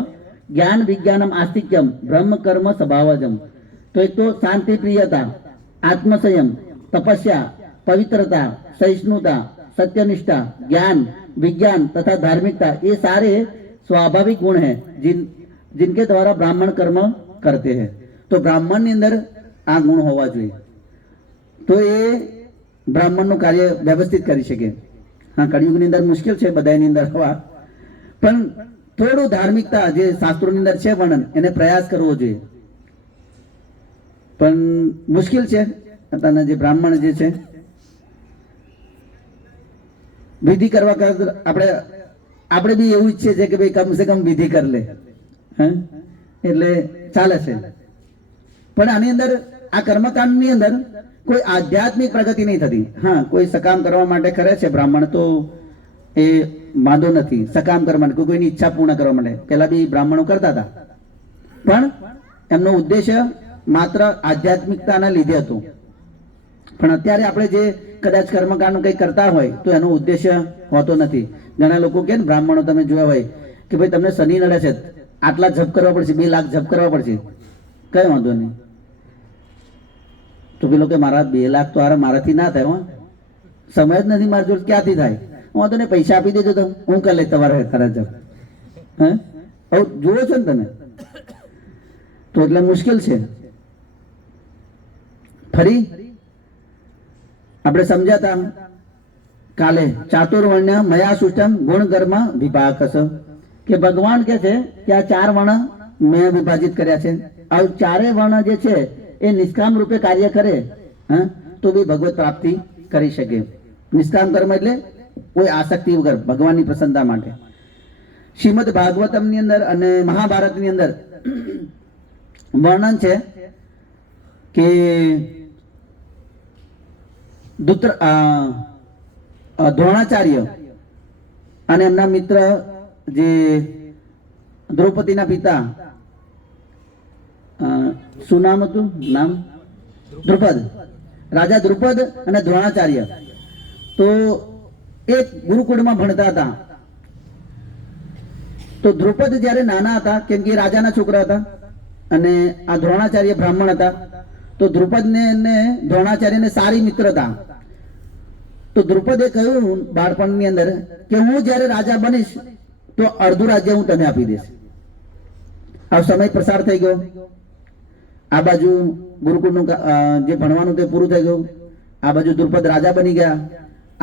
જ્ઞાન વિજ્ઞાનમ આસ્તિક્યમ બ્રહ્મ કર્મ સ્વભાવજમ. તો એક તો શાંતિ પ્રિયતા, આત્મસંયમ, તપસ્યા, पवित्रता, सहिष्णुता, सत्यनिष्ठा, ज्ञान, विज्ञान तथा धार्मिकता ये सारे स्वाभाविक गुण हैं जिनके द्वारा ब्राह्मण कर्म करते हैं. तो ब्राह्मण ની અંદર આ ગુણ હોવા જોઈએ તો એ બ્રાહ્મણનું કાર્ય વ્યવસ્થિત કરી શકે. હા, કળિયુગની અંદર મુશ્કેલ છે બધાની અંદર હોવા, પણ થોડું ધાર્મિકતા જે શાસ્ત્રોની અંદર છે વર્ણન એને પ્રયાસ કરવો જોઈએ. પણ મુશ્કેલ છે અત્યારના જે બ્રાહ્મણ જે છે વિધિ કરવા આપણે બી એવું ઈચ્છીએ છીએ કે ભાઈ કમસે કમ વિધિ કરી લે, એટલે ચાલે છે. પણ આની અંદર આ કર્મકાંડની અંદર કોઈ આધ્યાત્મિક પ્રગતિ નહીં થતી. હા, કોઈ સકામ કરવા માટે કરે છે બ્રાહ્મણ તો એ વાંધો નથી. સકામ કરવા માટે કોઈની ઈચ્છા પૂર્ણ કરવા માટે પેલા બી બ્રાહ્મણો કરતા હતા, પણ એમનો ઉદ્દેશ્ય માત્ર આધ્યાત્મિકતાના લીધે હતું. પણ અત્યારે આપણે જે કદાચ કર્મકાંડ કંઈ કરતા હોય તો એનો ઉદ્દેશ્ય હોતો નથી. ઘણા લોકો કે બ્રાહ્મણો તમે જોયા હોય કે ભાઈ તમને શનિ નડે છે, આટલા જપ કરવા પડશે, 2 લાખ જપ કરવા પડશે, કઈ વાંધો નહીં. તો પેલો કે મારા 2 લાખ તો મારાથી ના થાય, હો સમય જ નથી મારી જોડે, ક્યાંથી થાય? વાંધો નહીં, પૈસા આપી દેજો તો હું કરી લઈશ તમારે તરત જ. હે હવે જુઓ છો ને તમે, તો એટલે મુશ્કેલ છે. ફરી આપણે સમજાતા કાલે ચાતુર્વર્ણ્ય મયા સૃષ્ટમ ગુણ કર્મ વિભાગસ, કે ભગવાન કે છે કે આ 4 વર્ણ મેં વિભાજિત કર્યા છે. આ 4 વર્ણ જે છે એ નિષ્કામ રૂપે કાર્ય કરે તો બી ભગવત પ્રાપ્તિ કરી શકે. નિષ્કામ કર્મ એટલે કોઈ આસક્તિ વગર ભગવાનની પ્રસન્નતા માટે. શ્રીમદ ભાગવતમ ની અંદર અને મહાભારત ની અંદર વર્ણન છે કે દ્રોણાચાર્ય અને એમના મિત્ર જે દ્રૌપદીના પિતા, શું નામ હતું? નામ દ્રુપદ, રાજા દ્રુપદ અને દ્રોણાચાર્ય તો એક ગુરુકુળમાં ભણતા હતા. તો દ્રુપદ જ્યારે નાના હતા, કેમ કે રાજાના છોકરા હતા અને આ દ્રોણાચાર્ય બ્રાહ્મણ હતા, તો દ્રુપદને ને દ્રોણાચાર્યને સારી મિત્રતા. તો દ્રુપદે કહ્યું બાળપણની અંદર કે હું જ્યારે રાજા બનીશ તો અડધું રાજ્ય હું તને આપી દઈશ. આ સમય પ્રસાર થઈ ગયો, આ બાજુ ગુરુકુળનું જે ભણવાનું તે પૂરું થઈ ગયું, આ બાજુ દ્રુપદ રાજા બની ગયા,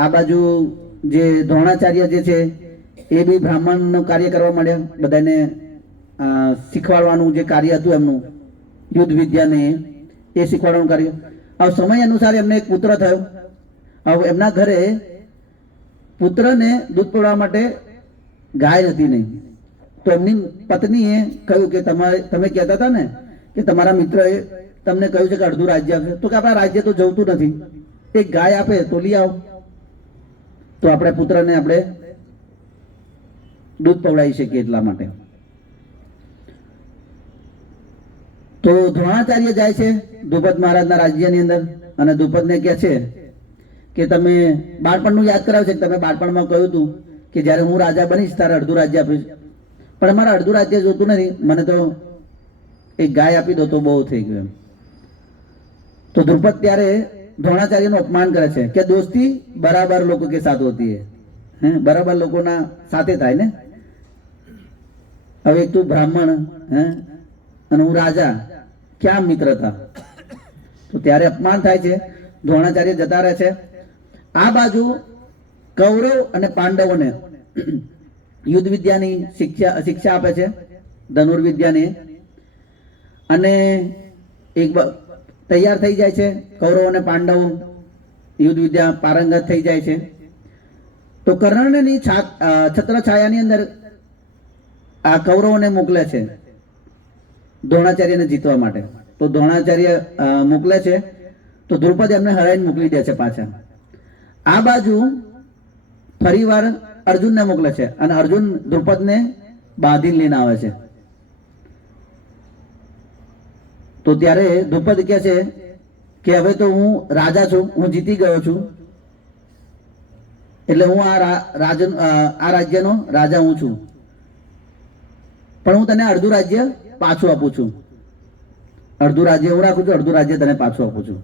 આ બાજુ જે દ્રોણાચાર્ય જે છે એ બી બ્રાહ્મણનું કાર્ય કરવા માંડ્યા, બધાને શીખવાડવાનું જે કાર્ય હતું એમનું યુદ્ધ વિદ્યાને એ શીખવાડવાનું કાર્ય. હવે સમય અનુસાર એમને એક પુત્ર થયો. હવે એમના ઘરે પુત્રને દૂધ પીવડાવવા માટે ગાય હતી નહીં. તો એમની પત્નીએ કહ્યું કે તમે કહેતા હતા ને કે તમારા મિત્રએ તમને કહ્યું છે કે અડધું રાજ્ય આપશે, તો કે આપણા રાજ્ય તો જવતું નથી, એક ગાય આપે તો લઈ આવો, તો આપણે પુત્રને આપણે દૂધ પવડાવી શકીએ એટલા માટે. તો દ્રોણાચાર્ય જાય છે દ્રુપદ મહારાજના રાજ્યની અંદર અને દ્રુપદને કહે છે કે તમે બાળપણનું યાદ કરાવે છે કે તમે બાળપણમાં કહ્યું હતું કે જ્યારે હું રાજા બનીશ ત્યારે અડધું રાજ્ય આપીશ, પણ મારે અડધું રાજ્ય જોતું નથી, મને તો એક ગાય આપી દો તો બહુ થઈ ગયું. તો દ્રુપદ ત્યારે દ્રોણાચાર્યનું અપમાન કરે છે કે દોસ્તી બરાબર લોકો કે સાથ હોતી હે, બરાબર લોકોના સાથે થાય ને. હવે તું બ્રાહ્મણ હે અને હું રાજા, ક્યાં મિત્રતા? તો ત્યારે અપમાન થાય છે, દ્રોણાચાર્ય જતા રહે છે. આ બાજુ કૌરવ અને પાંડવોને યુદ્ધ વિદ્યાની શિક્ષા આપે છે, ધનુર્વિદ્યાની, અને એક તૈયાર થઈ જાય છે. કૌરવ અને પાંડવો યુદ્ધ વિદ્યા પારંગત થઈ જાય છે. તો કર્ણની છત્રછાયાની અંદર આ કૌરવોને મોકલે છે દ્રોણાચાર્યને જીતવા માટે. તો દ્રોણાચાર્ય મોકલે છે, તો દ્રુપદ એમને હરાઈને મોકલી દે છે પાછા. આ બાજુ ફરીવાર અર્જુનને મોકલે છે અને અર્જુન દ્રુપદને બાંધીને લઈને આવે છે. તો ત્યારે દ્રુપદ કહે છે કે હવે તો હું રાજા છું, હું જીતી ગયો છું, એટલે હું આ રાજ્યનો રાજા હું છું, પણ હું તને અડધું રાજ્ય પાછું આપું છું. અડધું રાજ્ય હું રાખું છું, અડધું રાજ્ય તને પાછું આપું છું.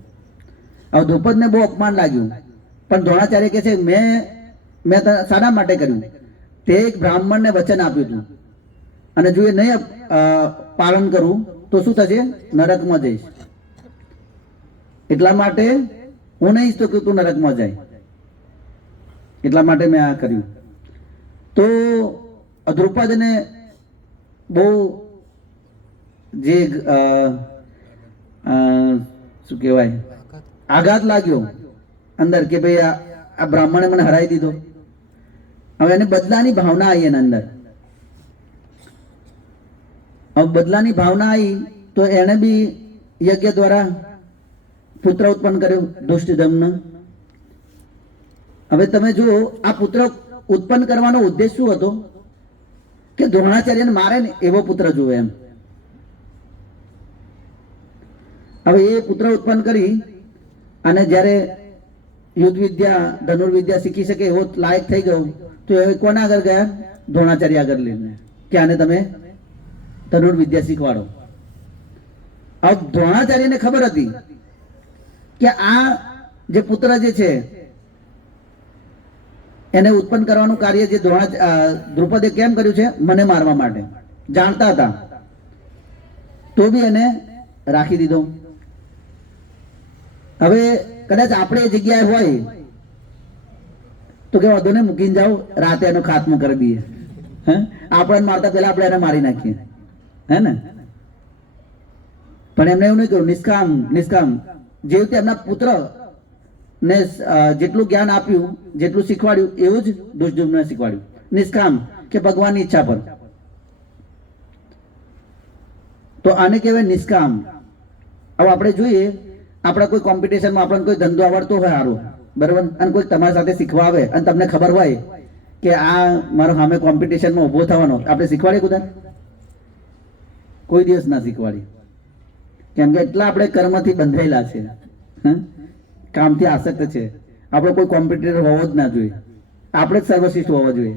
હવે દ્રુપદને બહુ અપમાન લાગ્યું, પણ દ્રોણાચાર્ય કહે છે મેં શાના માટે કર્યું? તે એક બ્રાહ્મણને વચન આપ્યું હતું અને જો એ નહીં પાલન કરું તો શું થશે? નરકમાં જઈશ. એટલા માટે હું નહીં ઈચ્છતો કે તું નરકમાં જાય, એટલા માટે મેં આ કર્યું. તો દ્રુપદને બહુ જે શું કહેવાય આઘાત લાગ્યો અંદર કે ભાઈ આ બ્રાહ્મણે મને હરાવી દીધો. હવે એને બદલાની ભાવના આવી એના અંદર. હવે બદલાની ભાવના આવી તો એને બી યજ્ઞ દ્વારા પુત્ર ઉત્પન્ન કર્યો દુષ્ટજમ્ન. હવે તમે જુઓ આ પુત્ર ઉત્પન્ન કરવાનો ઉદ્દેશ શું હતો? કે દ્રોણાચાર્યને મારે ને એવો પુત્ર જુએ એમ. હવે એ પુત્ર ઉત્પન્ન કરી અને જ્યારે યુદ્ધ વિદ્યા ધનુર્વિદ્યા શીખી શકે એવો લાયક થઈ ગયો, તો એ કોના આગળ ગયા? દ્રોણાચાર્ય આગળ લઈને કે આને તમે ધનુર્વિદ્યા શીખવાડો. હવે દ્રોણાચાર્યને ખબર હતી કે આ જે પુત્ર જે છે એને ઉત્પન્ન કરવાનું કાર્ય જે દ્રુપદે કેમ કર્યું છે? મને મારવા માટે. જાણતા હતા તો બી એને રાખી દીધો. હવે કદાચ આપણે એ જગ્યાએ હોય તો કે વાંધો ને મૂકીને જાઓ, રાતે એનો ખાત્મો કરી દઈએ. હે, આપણને મારતા પહેલા આપણે એને મારી નાખીએ, હે ને? પણ એમને એવું નહીં કર્યું. નિષ્કામ જે રીતે એમના પુત્ર ને જેટલું જ્ઞાન આપ્યું, જેટલું શીખવાડ્યું, એવું જ દુષ્યુમ્નને શીખવાડ્યું. નિષ્કામ કે ભગવાનની ઈચ્છા પર. તો આને કહેવાય નિષ્કામ. હવે આપણે જોઈએ, આપણા કોઈ કોમ્પિટિશનમાં આપણને કોઈ ધંધો આવડતો હોય સારો, બરાબર, અને કોઈ તમારી સાથે શીખવા આવે અને તમને ખબર હોય કે આ મારો સામે કોમ્પિટિશનમાં ઊભો થવાનો, આપણે શીખવાડીએ કુદાર? કોઈ દિવસ ના શીખવાડીએ. કેમ કે એટલા આપણે કર્મથી બંધાયેલા છે, કામથી આસક્ત છે. આપણો કોઈ કોમ્પિટિટર હોવો જ ના જોઈએ, આપણે જ સર્વશ્રેષ્ઠ હોવો જોઈએ.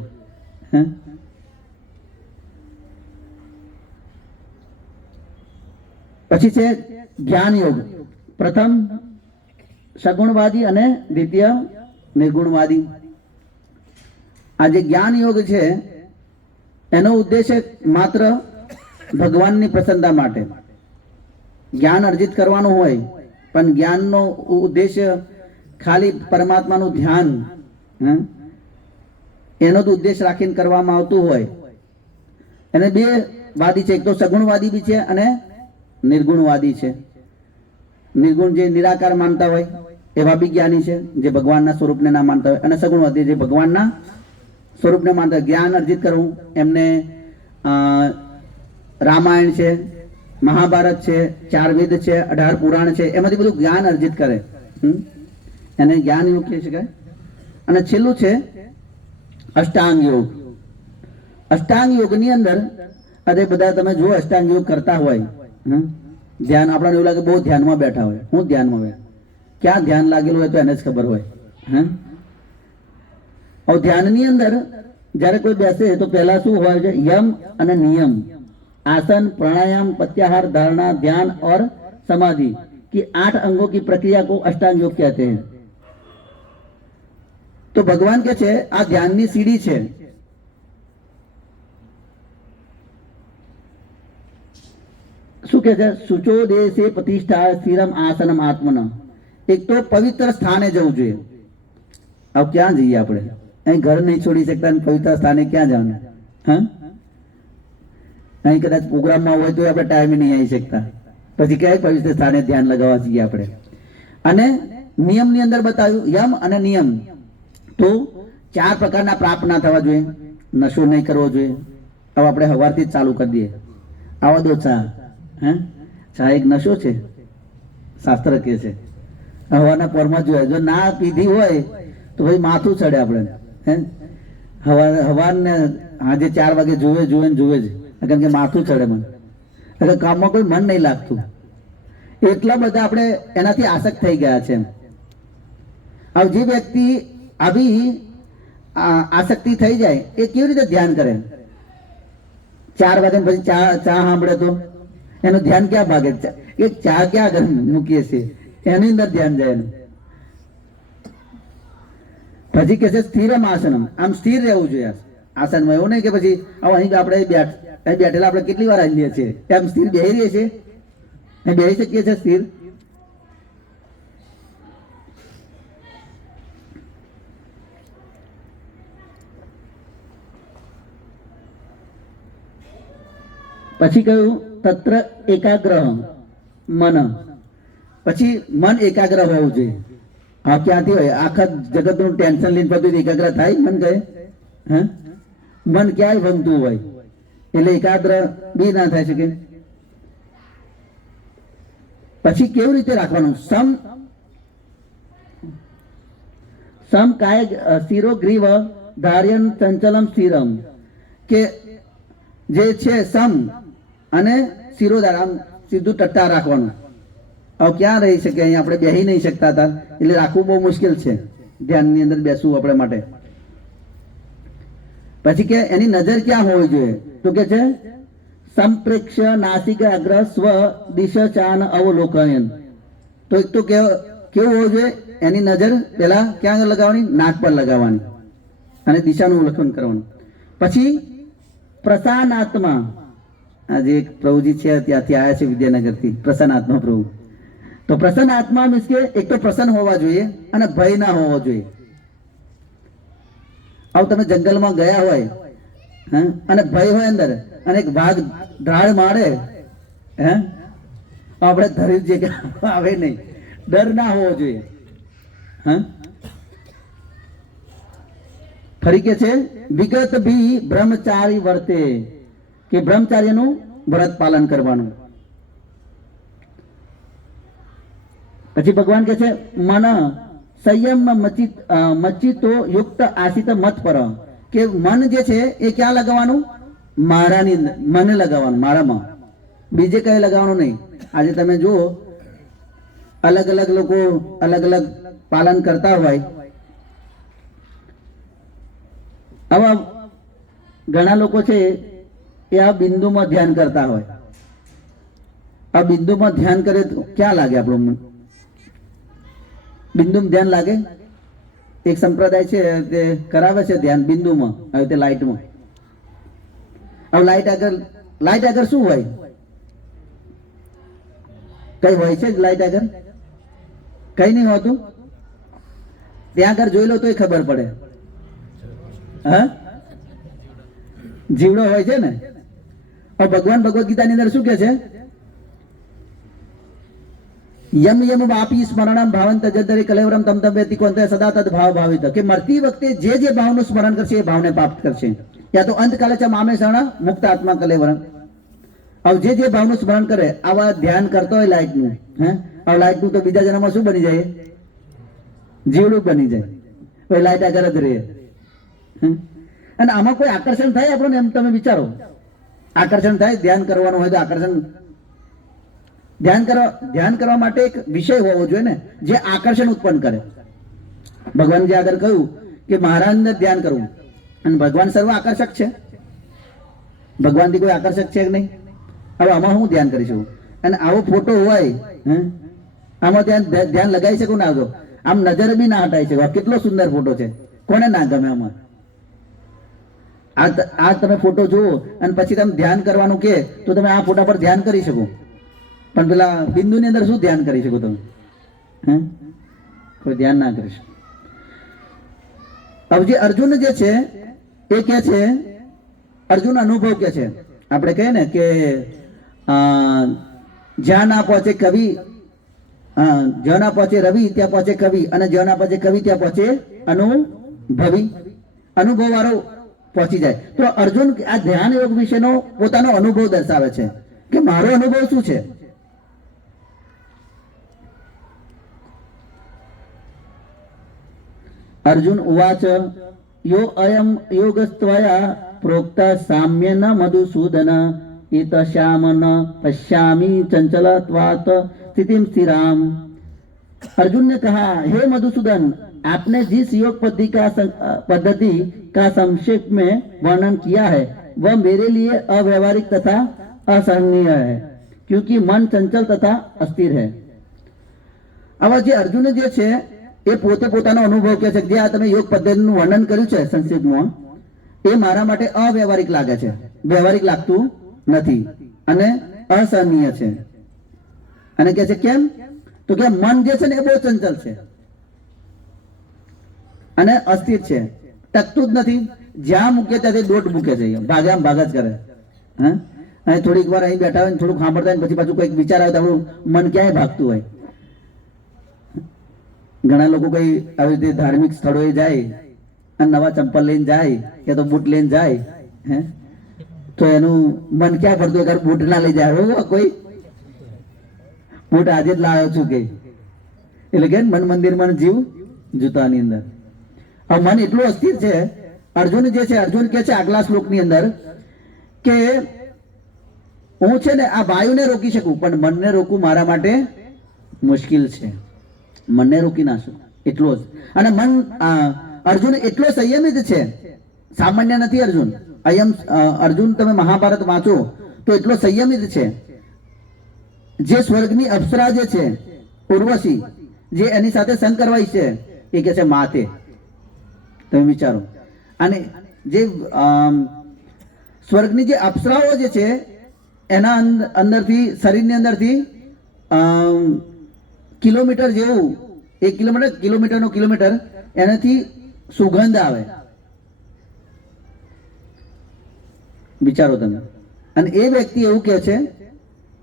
પછી છે જ્ઞાન યોગ. પ્રથમ સગુણવાદી અને દ્વિતીય નિર્ગુણવાદી. આ જે જ્ઞાન યોગ છે એનો ઉદ્દેશ્ય માત્ર ભગવાનની પ્રસન્નતા માટે જ્ઞાન અર્જિત કરવાનું હોય, પણ જ્ઞાનનો ઉદ્દેશ્ય ખાલી પરમાત્માનું ધ્યાન, એનો જ ઉદ્દેશ રાખીને કરવામાં આવતું હોય. એને બે વાદી છે, એક તો સગુણવાદી બી છે અને નિર્ગુણવાદી છે. નિર્ગુણ જે નિરાકાર માનતા હોય એવા બી જ્ઞાની છે, જે ભગવાનના સ્વરૂપને ના માનતા હોય, અને સગુણવાદી જે ભગવાનના સ્વરૂપને માનતા હોય. જ્ઞાન અર્જિત કરવું એમને રામાયણ છે, મહાભારત છે, 4 વેદ છે, 18 પુરાણ છે, એમાંથી બધું જ્ઞાન અર્જિત કરે, એને જ્ઞાન યોગ કહી શકાય. અને છેલ્લું છે અષ્ટાંગ યોગ. અષ્ટાંગ યોગની અંદર અરે બધા તમે જુઓ અષ્ટાંગ યોગ કરતા હોય, ધ્યાન આપણને એવું લાગે બહુ ધ્યાનમાં બેઠા હોય. હું ધ્યાનમાં બેઠા, ક્યાં ધ્યાન લાગેલું હોય તો એને જ ખબર હોય. હવે ધ્યાનની અંદર જ્યારે કોઈ બેસે તો પહેલા શું હોય છે? યમ અને નિયમ, आसन, प्राणायाम, प्रत्याहार, धारणा, ध्यान और समाधि की 8 अंगों की प्रक्रिया को अष्टांग योग कहते हैं. तो भगवान के छे आ ध्याननी सीढ़ी छे. શું કે છે? શુચો દેશે પ્રતિષ્ઠા સ્થિરમ આસનમ આત્મન. એક તો પવિત્ર સ્થાને જવું જોઈએ. હવે ક્યાં જઈએ આપણે? અહીં ઘર નહીં છોડી શકતા, પવિત્ર સ્થાને ક્યાં જવાનું? અહીં કદાચ પ્રોગ્રામમાં હોય તો આપણે ટાઈમે નહીં આવી શકતા, પછી ક્યાંય પવિત્ર સ્થાને ધ્યાન લગાવવા જઈએ આપણે. અને નિયમની અંદર બતાવ્યું યમ અને નિયમ. તો 4 પ્રકારના પાપ ના થવા જોઈએ. નશો નહીં કરવો જોઈએ. હવે આપણે સવારથી જ ચાલુ કરી દઈએ, આવા દો ચા. ચા એક નશો છે, શાસ્ત્ર કહે છે. હવાના પોરમાં જોઈએ, જો ના પીધી હોય તો ભાઈ માથું ચડે આપણે. હવાને આજે 4 વાગે જુએ જ, કારણ કે માથું ચડે મને, એટલે કામમાં કોઈ મન નહીં લાગતું. એટલા બધા આપણે એનાથી આસક્ત થઈ ગયા છે. હવે જે વ્યક્તિ આવી આસક્તિ થઈ જાય એ કેવી રીતે ધ્યાન કરે? 4 વાગ્યા પછી ચા સાંભળે તો એનું ધ્યાન ક્યાં ભાગે? એ ચા ક્યાં મૂકીએ છીએ એની અંદર ધ્યાન જાય એનું. પછી કે છે સ્થિરમ આસનમ. આમ સ્થિર રહેવું જોઈએ આસનમાં. એવું નહીં કે પછી અહીં આપણે બેઠેલા આપણે કેટલી વાર આવીએ છીએ, એમ સ્થિર બેહી રહીએ છીએ, બેહી શકીએ છીએ સ્થિર? પછી કહ્યું તત્ર એકાગ્ર મન. પછી મન એકાગ્ર હોવું જોઈએ. હા, ક્યાંથી હોય? આખા જગતનું ટેન્શન લઈને બધું એકાગ્ર થાય? મન કહે મન ક્યાંય ભંગતું હોય એટલે એકાગ્ર બી ના થઈ શકે. પછી કેવી રીતે રાખવાનું? સમ કાય સ્થિરો ગ્રીવ ધાર્યન ચંચલમ સ્થિરમ. કે જે છે સમ અને શિરોધાર, આમ સીધું ટટ્ટા રાખવાનું. હવે ક્યાં રહી શકે? અહીંયા આપણે બેસી નહીં શકતા હતા, એટલે રાખવું બહુ મુશ્કેલ છે. ધ્યાનની અંદર બેસવું આપણે માટે. પછી કે એની નજર ક્યાં હોવી જોઈએ? તો કે છે સંપ્રેક્ષ્ય નાસિકાગ્ર સ્વ દિશાચાન અવલોકન. તો એક તો કેવું હોવું જોઈએ, એની નજર પેલા ક્યાં આગળ લગાવવાની, નાક પર લગાવવાની અને દિશાનું અવલોકન કરવાનું. પછી પ્રસાન આત્મા, આજે એક પ્રભુજી છે ત્યાંથી આવ્યા છે વિદ્યાનગરથી, પ્રસન્ન આત્મા પ્રભુ. તો પ્રસન્ન આત્મા મીન્સ કે એક તો પ્રસન્ન હોવા જોઈએ અને ભય ના હોવો જોઈએ. આવું તમે જંગલમાં ગયા હોય અને ભય હોય અંદર અને એક વાઘ ઢાળ મારે, આપણે ધરી જે કે આવે નહીં, ડર ના હોવો જોઈએ. ફરી કે છે વિગત ભી બ્રહ્મચારી વર્તે, કે બ્રહ્મચાર્યનું વ્રત પાલન કરવાનું. પછી ભગવાન કે છે મન સંયમ મચિતો યુક્ત આશિત મત પર, કે મન જે છે એ ક્યાં લગાવવાનું, મારાની મને લગાવવાનું, મારામાં, બીજે કઈ લગાવવાનું નહીં. આજે તમે જુઓ અલગ અલગ લોકો અલગ અલગ પાલન કરતા હોય. આવા ઘણા લોકો છે એ આ બિંદુમાં ધ્યાન કરતા હોય. આ બિંદુમાં ધ્યાન કરે તો ક્યાં લાગે આપણું મન? બિંદુમાં ધ્યાન લાગે. એક સંપ્રદાય છે તે કરાવે છે ધ્યાન બિંદુમાં, હવે તે લાઇટમાં. હવે લાઇટ આગળ શું હોય? કઈ હોય છે લાઇટ આગળ? કઈ નહીં હોતું. ત્યાં આગળ જોઈ લો તો ખબર પડે. હા, જીવડો હોય છે ને. હવે ભગવાન ભગવદ ગીતાની અંદર શું કે છે? યમ યમ વાપી સ્મરણમ ભાવંત જદરી કલેવરમ તમ તમ વેતિ કોંતે સદા તદ ભાવ ભાવિત, કે મરતી વખતે જે જે ભાવનું સ્મરણ કરશે એ ભાવને પ્રાપ્ત કરશે. યા તો અંતકાલે ચ મામે શરણ મુક્ત આત્મા કલેવરમ. હવે જે જે ભાવનું સ્મરણ કરે, આવા ધ્યાન કરતો હોય લાઇટનું, હવે લાઇટનું તો બીજા જન્મમાં શું બની જાય? જીવડું બની જાય. પછી લાઇટ આગળ જ રહે. અને આમાં કોઈ આકર્ષણ થાય આપણને? એમ તમે વિચારો, આકર્ષણ થાય? ધ્યાન કરવાનું હોય તો આકર્ષણ, ધ્યાન કરવા માટે એક વિષય હોવો જોઈએ ને, જે આકર્ષણ ઉત્પન્ન કરે. ભગવાન જે આગળ કહ્યું કે મારા અંદર ધ્યાન કરવું, અને ભગવાન સર્વ આકર્ષક છે. ભગવાનથી કોઈ આકર્ષક છે કે નહીં? હવે આમાં હું ધ્યાન કરી શકું? અને આવો ફોટો હોય, આમાં ધ્યાન લગાવી શકું ના? આવતો આમ નજર બી ના હટાવી શકો. કેટલો સુંદર ફોટો છે, કોને ના ગમે? આમાં આ તમે ફોટો જુઓ અને પછી તમે ધ્યાન કરવાનું કે તો તમે આ ફોટા પર ધ્યાન કરી શકો, પણ પેલા બિંદુની અંદર શું ધ્યાન કરી શકો તમે? કોઈ ધ્યાન ના કરી શકો. હવે જે અર્જુન જે છે એ કે છે, અર્જુન અનુભવ કે છે. આપણે કહીએ ને કે જ્યાં ના પહોંચે કવિ, જ્યાં ના પહોંચે રવિ ત્યાં પહોંચે કવિ, અને જ્યાં ના પહોંચે કવિ ત્યાં પહોંચે અનુભવી. અનુભવ વાળો પહોંચી જાય. તો અર્જુન આ ધ્યાન યોગ વિશેનો પોતાનો અનુભવ દર્શાવે છે કે મારો અનુભવ શું છે. અર્જુન ઉવાચ યો અયમ યોગસ્ત્વયા પ્રોક્તા સામ્ય ન મધુસૂદન इत श्याम न पश्यामी चंचलत्वात् स्थितिम स्थिराम. अर्जुन ने कहा, हे मधुसूदन, आपने जिस योग पद्धति का संक्षेप में वर्णन किया है वह मेरे लिए अव्यवहारिक तथा असहनीय है, क्योंकि मन चंचल तथा अस्थिर है. आवा जे अर्जुन जे छे એ પોતે પોતાનો અનુભવ કહે છે. જે આ તમે યોગ પદ્ધતિનું વર્ણન કર્યું છે સંક્ષેપમાં, એ મારા માટે અવ્યવહારિક લાગે છે, વ્યવહારિક લાગતું નથી અને અસહનીય છે. અને કહે છે કેમ? તો કે મન જે છે ને એ બહુ ચંચલ છે અને અસ્થિર છે, ટકતું જ નથી. જ્યાં મૂકે ત્યાંથી દોટ મૂકે છે, ભાગે આમ ભાગ જ કરે. અને થોડીક વાર અહીં બેઠા હોય, થોડુંક સાંભળતા હોય, પછી પાછું કંઈક વિચાર આવે તો આપણું મન ક્યાંય ભાગતું હોય. ઘણા લોકો કઈ આવી રીતે ધાર્મિક સ્થળોએ જાય અને નવા ચંપલ લઈને જાય કે તો બૂટ લઈને જાય, તો એનું મન ક્યાં ફરતું હોય? બૂટ ના લઈ જાય. કોઈ બૂટ આજે જ લાવ્યો છું કે, એટલે કે મન મંદિરમાં જીવ જૂતાની અંદર. હવે મન એટલું અસ્થિર છે. અર્જુન જે છે, અર્જુન કે છે આગલા શ્લોકની અંદર કે હું છે ને આ વાયુને રોકી શકું, પણ મનને રોકવું મારા માટે મુશ્કેલ છે. મનને રોકી નાખું એટલો જ. અને મન અર્જુન એટલો સંયમિત છે, સામાન્ય નથી અર્જુન. અર્જુન તમે મહાભારત વાંચો તો એટલો સંયમિત છે. જે સ્વર્ગની અપ્સરા જે છે ઉર્વશી, જે એની સાથે સંગ કરવા ઈચ્છે એ કે છે માતે. તમે વિચારો. અને જે સ્વર્ગની જે અપ્સરાઓ જે છે એના અંદરથી, શરીરની અંદરથી કિલોમીટર જેવું, 1 કિલોમીટરનું કિલોમીટર એનાથી સુગંધ આવે. વિચારો તમે. અને એ વ્યક્તિ એવું કહે છે,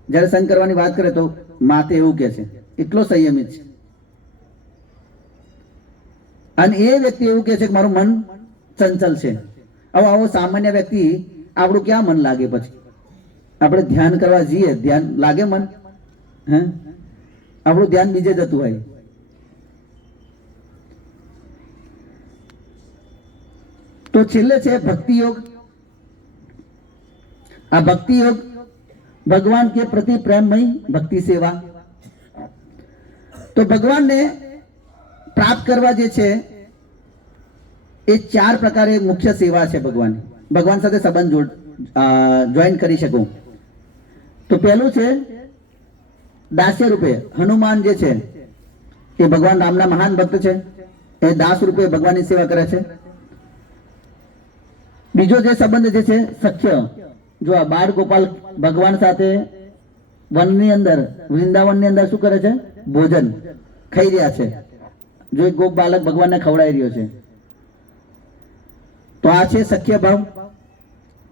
જ્યારે સંગ કરવાની વાત કરે તો માતે એવું કહે છે, એટલો સંયમિત છે. અને એ વ્યક્તિ એવું કહે છે કે મારું મન ચંચલ છે. હવે આવો સામાન્ય વ્યક્તિ આપણું ક્યાં મન લાગે? પછી આપણે ધ્યાન કરવા જઈએ, ધ્યાન લાગે મન? હે, આપણું ધ્યાન બીજે જતું હોય. તો છેલ્લે છે ભક્તિ યોગ. આ ભક્તિ योग भगवान के प्रति प्रेममयी भक्ति सेवा. तो भगवान ने प्राप्त करवा जे छे એ 4 પ્રકારે મુખ્ય સેવા છે. ભગવાન સાથે સંબંધ જોઈન કરી શકો. તો પહેલું છે દાસ્ય રૂપે. હનુમાન જે છે એ ભગવાન રામના મહાન ભક્ત છે, એ દાસ રૂપે ભગવાનની સેવા કરે છે. બીજો જે સંબંધ જે છે સખ્ય. જો આ બાળ ગોપાલ ભગવાન સાથે વનની અંદર, વૃંદાવનની અંદર શું કરે છે? ભોજન ખાઈ રહ્યા છે. જો એક ગોપ બાલક ભગવાનને ખવડાવી રહ્યો છે. તો આ છે સખ્ય ભાવ.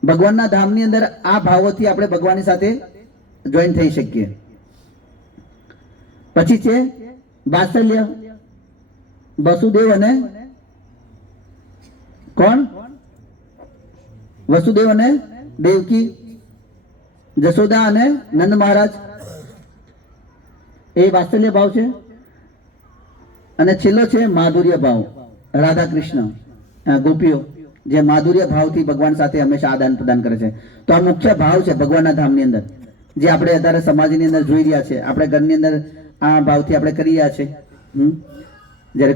ભગવાનના ધામની અંદર આ ભાવોથી આપણે ભગવાનની સાથે જોઈન થઈ શકીએ. પછી છે વાત્સલ્ય. વસુદેવ અને કોણ? વસુદેવ અને દેવકી, જશોદા અને નંદ મહારાજ, એ વાત્સલ્ય ભાવ છે. અને છેલ્લો છે માધુર્ય ભાવ. રાધા કૃષ્ણ, ગોપીઓ જે માધુર્ય ભાવથી ભગવાન સાથે હંમેશા આદાન પ્રદાન કરે છે. તો આ મુખ્ય ભાવ છે ભગવાનના ધામની અંદર, જે આપણે અત્યારે સમાજની અંદર જોઈ રહ્યા છે. આપણે ઘરની અંદર આ ભાવથી આપણે કરી રહ્યા છે. જ્યારે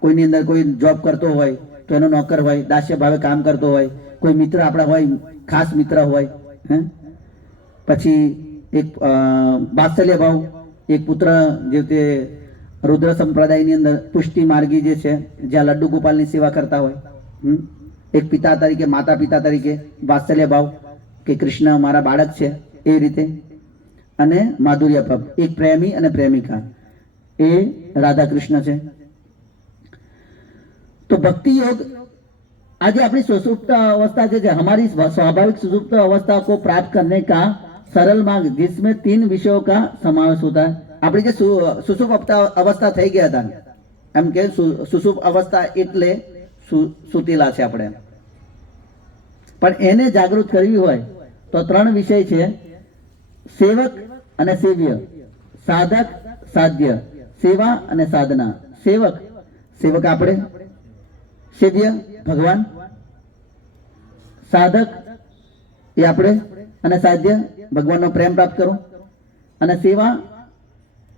કોઈની અંદર કોઈ જોબ કરતો હોય તો એનો નોકર હોય, દાસ્ય ભાવે કામ કરતો હોય, કોઈ મિત્ર આપણા હોય, ખાસ મિત્ર હોય. પછી એક વાત્સલ્ય ભાવ. એક પુત્ર, જે તે રુદ્ર સંપ્રદાયની અંદર પુષ્ટિ માર્ગી જે છે, જ્યાં લડ્ડુ ગોપાલની સેવા કરતા હોય, એક પિતા તરીકે, માતા પિતા તરીકે વાત્સલ્ય ભાવ કે કૃષ્ણ મારા બાળક છે, એ રીતે. અને માધુર્ય ભાવ, એક પ્રેમી અને પ્રેમિકા, એ રાધા કૃષ્ણ છે. तो भक्ति योग आज अपनी सुसुप्त अवस्था जो हमारी स्वाभाविक सुसुप्त अवस्था को प्राप्त करने का सरल मार्ग, जिसमें 3 विषयों का समावेश होता है. अपनी जो सुसुप्त अवस्था થઈ ગયા હતા, એમ કે સુસુપ્ત અવસ્થા એટલે સુતેલા છે આપણે, પણ એને જાગૃત કરવી હોય તો 3 વિષય છે: સેવક અને સેવ્ય, સાધક સાધ્ય, સેવા અને સાધના. સેવક આપણે, સેવ્ય ભગવાન, સાધક એ આપણે, અને સાધ્ય ભગવાનનો પ્રેમ પ્રાપ્ત કરો, અને સેવા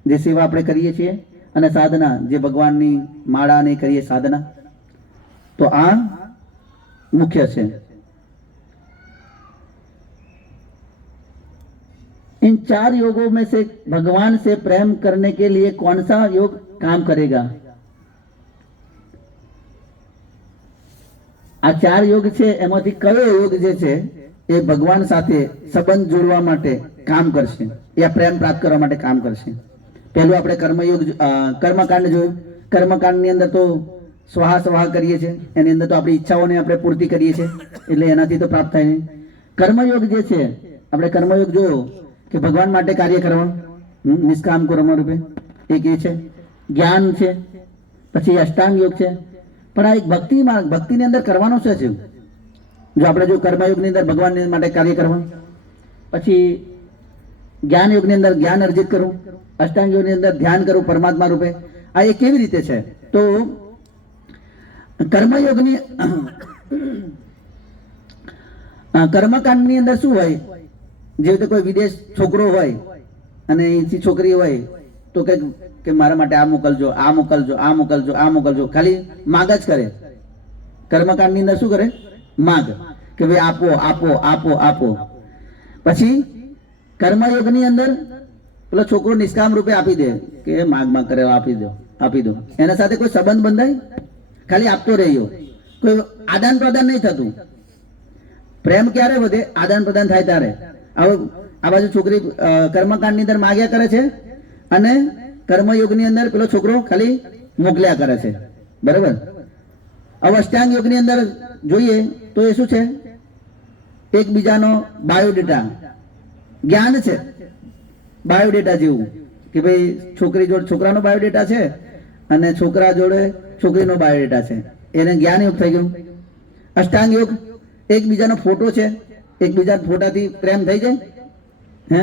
જે સેવા આપણે કરીએ છીએ, અને સાધના જે ભગવાનની માળાને કરીએ સાધના. તો આ મુખ્ય છે. इन 4 योगों में से भगवान से प्रेम करने के लिए कौन सा योग काम करेगा? આ 4 યોગ છે એમાંથી કયો યોગ જે છે એ ભગવાન સાથે સંબંધ જોડવા માટે કામ કરશે, યા પ્રેમ પ્રાપ્ત કરવા માટે કામ કરશે? પહેલું આપણે કર્મયોગ, કર્મકાંડ જોયું. કર્મકાંડની અંદર તો સ્વાહા સ્વાહા કરીએ છીએ, એની અંદર તો આપણી ઈચ્છાઓને આપણે પૂર્તિ કરીએ છીએ, એટલે એનાથી તો પ્રાપ્ત થાય નહીં. કર્મયોગ જે છે, આપણે કર્મયોગ જોયો કે ભગવાન માટે કાર્ય કરવા, નિષ્કામ કર્મ રૂપે, એક એ છે. જ્ઞાન છે, પછી અષ્ટાંગ યોગ છે. પણ આ એક ભક્તિ માર્ગ, ભક્તિની અંદર કરવાનો છે. જો આપણે જો કર્મયોગની અંદર ભગવાન માટે કાર્ય કરવા, પછી જ્ઞાન યોગની અંદર જ્ઞાન અર્જિત કરવું, અષ્ટાંગ યોગની અંદર ધ્યાન કરવું પરમાત્મા રૂપે. આ એ કેવી રીતે છે? તો કર્મયોગની કર્મકાંડની અંદર શું હોય? જે રીતે કોઈ વિદેશ છોકરો હોય અને અહીંથી છોકરી હોય તો કે મારા માટે આ મોકલજો, આ મોકલજો, આ મોકલજો, આ મોકલજો, ખાલી માગ જ કરે. કર્મકાંડની અંદર શું કરે? માગ, કે ભાઈ આપો આપો આપો આપો. પછી કર્મયોગની અંદર પેલો છોકરો નિષ્કામ રૂપે આપી દે કે માગ કરે આપી દો, એના સાથે કોઈ સંબંધ બંધાય, ખાલી આપતો રહ્યો, કોઈ આદાન પ્રદાન નહીં થતું. પ્રેમ ક્યારે વધે? આદાન પ્રદાન થાય ત્યારે. હવે આ બાજુ છોકરી કર્મકાંડની અંદર માગ્યા કરે છે અને કર્મયોગની અંદર પેલો છોકરો ખાલી મોકલ્યા કરે છે, બરાબર. હવે અષ્ટાંગ યોગની અંદર જોઈએ તો એ શું છે? એકબીજાનો બાયોડેટા, જ્ઞાન છે, બાયોડેટા જેવું કે ભાઈ છોકરી જોડે છોકરાનો બાયોડેટા છે અને છોકરા જોડે છોકરીનો બાયોડેટા છે, એને જ્ઞાન યોગ થઈ ગયું. અષ્ટાંગ યોગ એકબીજાનો ફોટો છે, એકબીજા ફોટાથી પ્રેમ થઈ જાય? હે,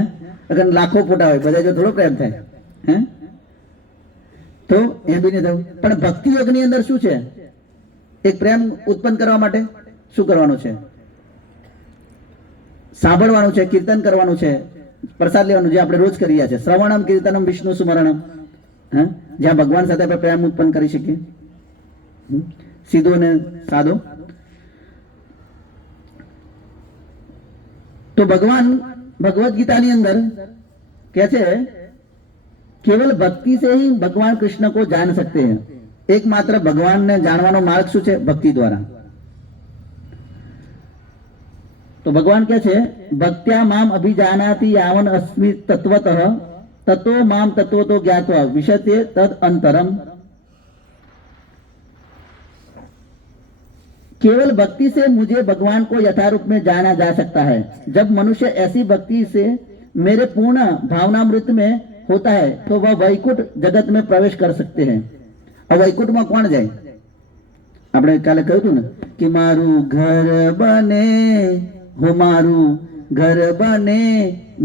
અગર લાખો ફોટા હોય બધા જો થોડો પ્રેમ થાય? હે, તો એ બી નહીં થયું. પણ ભક્તિ યોગની અંદર શું છે? એક પ્રેમ ઉત્પન્ન કરવા માટે શું કરવાનું છે? સાંભળવાનું છે, કીર્તન કરવાનું છે, પ્રસાદ લેવાનું, જે આપણે રોજ કરીએ છીએ. શ્રવણમ કીર્તનમ વિષ્ણુ સુમરણમ, હા, જ્યાં ભગવાન સાથે આપણે પ્રેમ ઉત્પન્ન કરી શકીએ, સીધો ને સાદો. તો ભગવાન भगवत गीता ની અંદર કહે છે केवल भक्ति से ही भगवान कृष्ण को जान सकते हैं. एकमात्र भगवान ने जानवानो मार्ग શું છે? ભક્તિ દ્વારા. તો ભગવાન કહે છે ભક્ત્યા મામ અભિજાનાતિ યાવન અસ્મિ તત્વતઃ તતો મામ તત્વતો જ્ઞાત્વા વિશતે તદ અંતરમ. केवल भक्ति से मुझे भगवान को यथारूप में जाना जा सकता है. जब मनुष्य ऐसी भक्ति से मेरे पूर्ण भावनामृत में होता है तो वह वैकुंठ जगत में प्रवेश कर सकते हैं. अब वैकुंठ में कौन जाए? આપણે કાલે કહ્યું હતું ને કે મારું ઘર બને હો મારું ઘર બને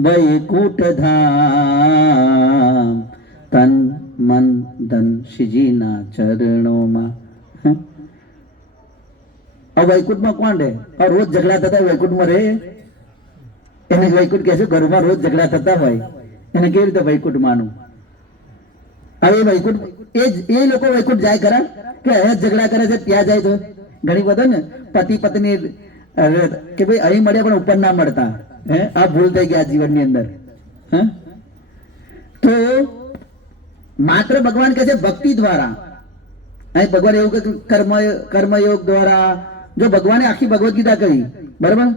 વૈકુંઠ ધામ તન મન ધન શ્રીજીના ચરણોમાં. और वैकुंठ में कौन रहे? और रोज झगड़ा થતા वैकुंठ में रहे? એને વૈકુંઠ કહે છે ઘરમાં રોજ ઝઘડા થતા હોય એને કેવી રીતે વૈકુંઠ માનું? હવે વૈકુંઠ એ લોકો વૈકુંઠ જાય ખરા કે અહીંયા ઝઘડા કરે છે ત્યાં જાય? તો ઘણી બધા ને પતિ પત્ની કે ભાઈ અહીં મળ્યા પણ ઉપર ના મળતા, હે, આ ભૂલ થઈ ગયા જીવનની અંદર. તો માત્ર ભગવાન કહે છે ભક્તિ દ્વારા. અહીં ભગવાન એવું કે કર્મયોગ દ્વારા. જો ભગવાને આખી ભગવદ ગીતા કહી, બરાબર,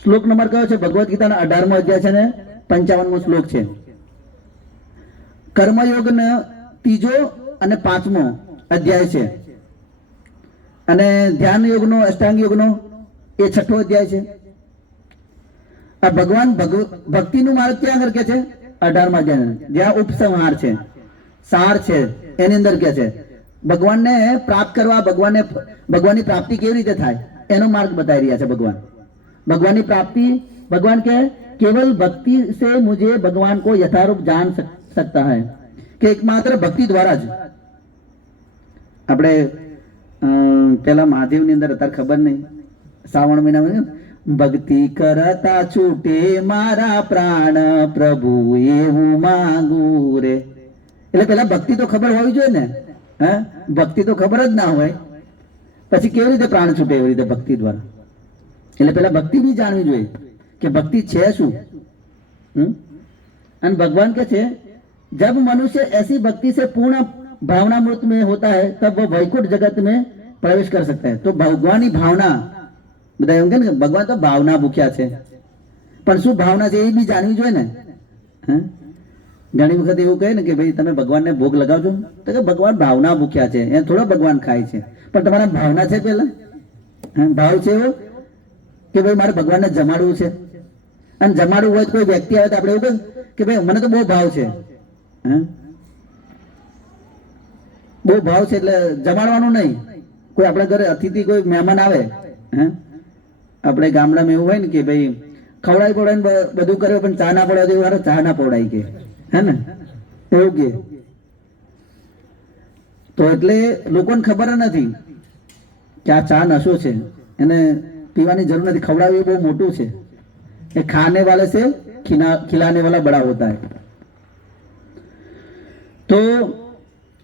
શ્લોક નંબર કયો છે? ભગવદ ગીતાના 18મો અધ્યાય છે ને 55મો શ્લોક છે. કર્મયોગ નો 3જો અને 5મો અધ્યાય છે અને ધ્યાન યોગનો અષ્ટાંગ યોગનો એ 6ઠો અધ્યાય છે. આ ભગવાન ભક્તિનું માર્ગ ક્યાં આગળ કે છે? 18મા અધ્યાય, જ્યાં ઉપસંહાર છે, સાર છે, એની અંદર કે છે ભગવાનને પ્રાપ્ત કરવા, ભગવાનની પ્રાપ્તિ કેવી રીતે થાય એનો માર્ગ બતાવી રહ્યા છે ભગવાન. भगवान की प्राप्ति, भगवान के केवल भक्ति से मुझे भगवान को यथारूप जान सकता है कि एकमात्र भक्ति द्वारा જ. આપણે પેલા મહાદેવની અંદર અત્યારે ખબર નહીં, શ્રાવણ મહિનામાં ભક્તિ કરતા છૂટે મારા પ્રાણ પ્રભુ એવું માંગુ રે. એટલે પેલા ભક્તિ તો ખબર હોવી જોઈએ ને. હે, ભક્તિ તો ખબર જ ના હોય પછી કેવી રીતે પ્રાણ છૂટે? એવી રીતે ભક્તિ દ્વારા. એટલે પેલા ભક્તિ બી જાણવી જોઈએ કે ભક્તિ છે શું. અને ભગવાન કે છે जब मनुष्य ऐसी भक्ति से पूर्ण भावनामृत में होता है तब वो वैकुंठ जगत में प्रवेश कर सकता है. तो भगवानની ભાવના, બધા એમ કે ને ભગવાન તો ભાવના ભૂખ્યા છે, પણ શું ભાવના છે એ બી જાણવી જોઈએ ને. ઘણી વખત એવું કહે ને કે ભાઈ તમે ભગવાનને ભોગ લગાવજો, તો કે ભગવાન ભાવના ભૂખ્યા છે, એ થોડો ભગવાન ખાય છે. પણ તમારા ભાવના છે પેલા? ભાવ છે એવો કે ભાઈ મારે ભગવાનને જમાડવું છે. અને જમાડવું હોય તો કોઈ વ્યક્તિ આવે તો આપણે એવું કે ભાઈ મને તો બહુ ભાવ છે, બહુ ભાવ છે એટલે જમાડવાનું નહીં. કોઈ આપણા ઘરે અતિથિ કોઈ મહેમાન આવે, આપણે ગામડામાં એવું હોય ને કે ભાઈ ખવડાવી પડાવીને બધું કર્યું પણ ચા ના પડાવે એવું હારે ચા ના પડાવી કે, હે ને, એવું કે. તો એટલે લોકોને ખબર નથી કે આ ચા નશો છે, એને પીવાની જરૂર નથી. ખવડાવવું એ બહુ મોટું છે. એ ખાને વાલે से खिलाने वाला बड़ा होता है. તો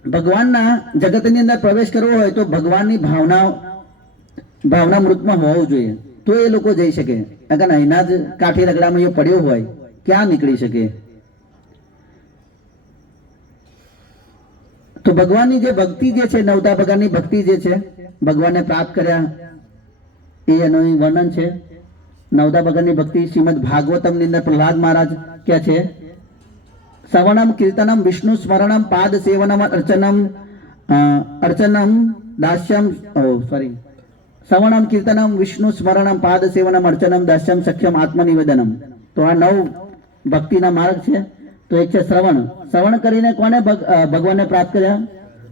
ભગવાનના જગતની અંદર પ્રવેશ કરવો હોય તો ભગવાનની ભાવના મૃતમાં હોવું જોઈએ. તો એ લોકો જઈ શકે, અગર અહીંના જ કાઠી રગડામાં એ પડ્યો હોય ક્યાં નીકળી શકે? તો ભગવાનની જે ભક્તિ જે છે, નવતા પ્રકારની ભક્તિ જે છે, ભગવાનને પ્રાપ્ત કર્યા એ એનું વર્ણન છે. નવતા પ્રકારની ભક્તિ શ્રીમદ ભાગવતમ ની અંદર પ્રહલાદ મહારાજ કે છે, શ્રવણમ કીર્તનમ વિષ્ણુ સ્મરણમ પાદ સેવનમ અર્ચનમ દાસ્યમ શ્રવણમ કીર્તનમ વિષ્ણુ સ્મરણમ પાદ સેવનમ અર્ચનમ દાસ્યમ સખ્યમ આત્મનિવેદનમ. તો આ 9 ભક્તિના માર્ગ છે. તો એક છે શ્રવણ. શ્રવણ કરીને કોને ભગવાનને પ્રાપ્ત કર્યા?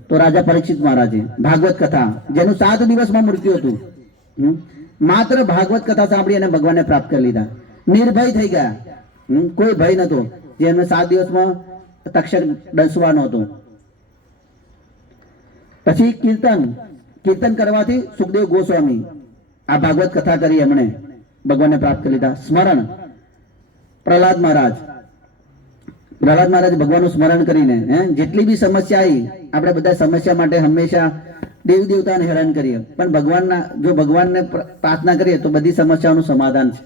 તો રાજા પરીક્ષિત મહારાજે ભાગવત કથા, જેનું 7 દિવસમાં મૃત્યુ હતું, માત્ર ભાગવત કથા સાંભળી અને ભગવાનને પ્રાપ્ત કરી લીધા. નિર્ભય થઈ ગયા, કોઈ ભય નતો. જે એમને 7 દિવસમાં તક્ષક ડસવાનો હતો. પછી કીર્તન કરવાથી સુખદેવ ગોસ્વામી આ ભાગવત કથા કરી, એમણે ભગવાનને પ્રાપ્ત કરી લીધા. સ્મરણ, પ્રહલાદ મહારાજ ભગવાનનું સ્મરણ કરીને જેટલી બી સમસ્યા આવી, આપણે બધા સમસ્યા માટે હંમેશા દેવી દેવતાને હેરાન કરીએ, પણ ભગવાનને પ્રાર્થના કરીએ તો બધી સમસ્યાઓનું સમાધાન છે.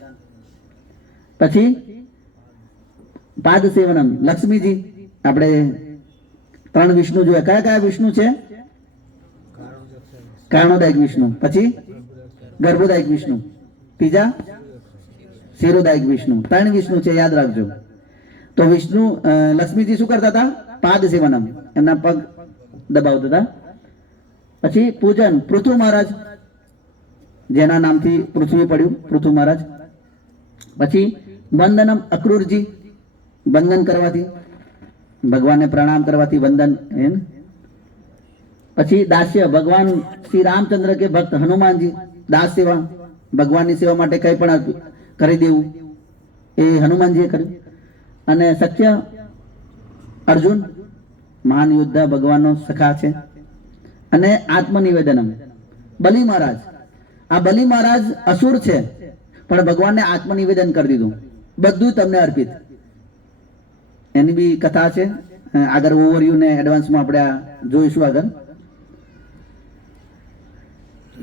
પછી પાદ સેવનમ, લક્ષ્મીજી, આપણે 3 વિષ્ણુ જોયા. કયા કયા વિષ્ણુ છે? કારણોદાયક વિષ્ણુ, પછી ગર્ભોદાયક વિષ્ણુ, ત્રીજા શિરોદાયક વિષ્ણુ. 3 વિષ્ણુ છે, યાદ રાખજો. તો વિષ્ણુ લક્ષ્મીજી શું કરતા હતા? પાદ સેવનમ, એમના પગ દબાવતા હતા. પછી પૂજન, પૃથુ મહારાજ, જેના નામથી પૃથ્વી પડ્યું, પૃથુ મહારાજ. પછી વંદનમ, અક્રૂરજી, વંદન કરવાથી, ભગવાનને પ્રણામ કરવાથી વંદન. પછી દાસ્ય, ભગવાન શ્રી રામચંદ્ર કે ભક્ત હનુમાનજી, દાસ સેવા, ભગવાનની સેવા માટે કંઈ પણ કરી દેવું એ હનુમાનજીએ કર્યું. અને સખ્ય, અર્જુન, મહાન યોદ્ધા, ભગવાનનો સખા છે. અને આત્મનિવેદનમ, બલિ મહારાજ. આ બલિ મહારાજ અસુર છે, પણ ભગવાનને આત્મનિવેદન કરી દીધું, બધું તમને અર્પિત. એની બી કથા છે, આગળ ઓવરવ્યુ ને એડવાન્સમાં આપણે જોઈશું આગળ.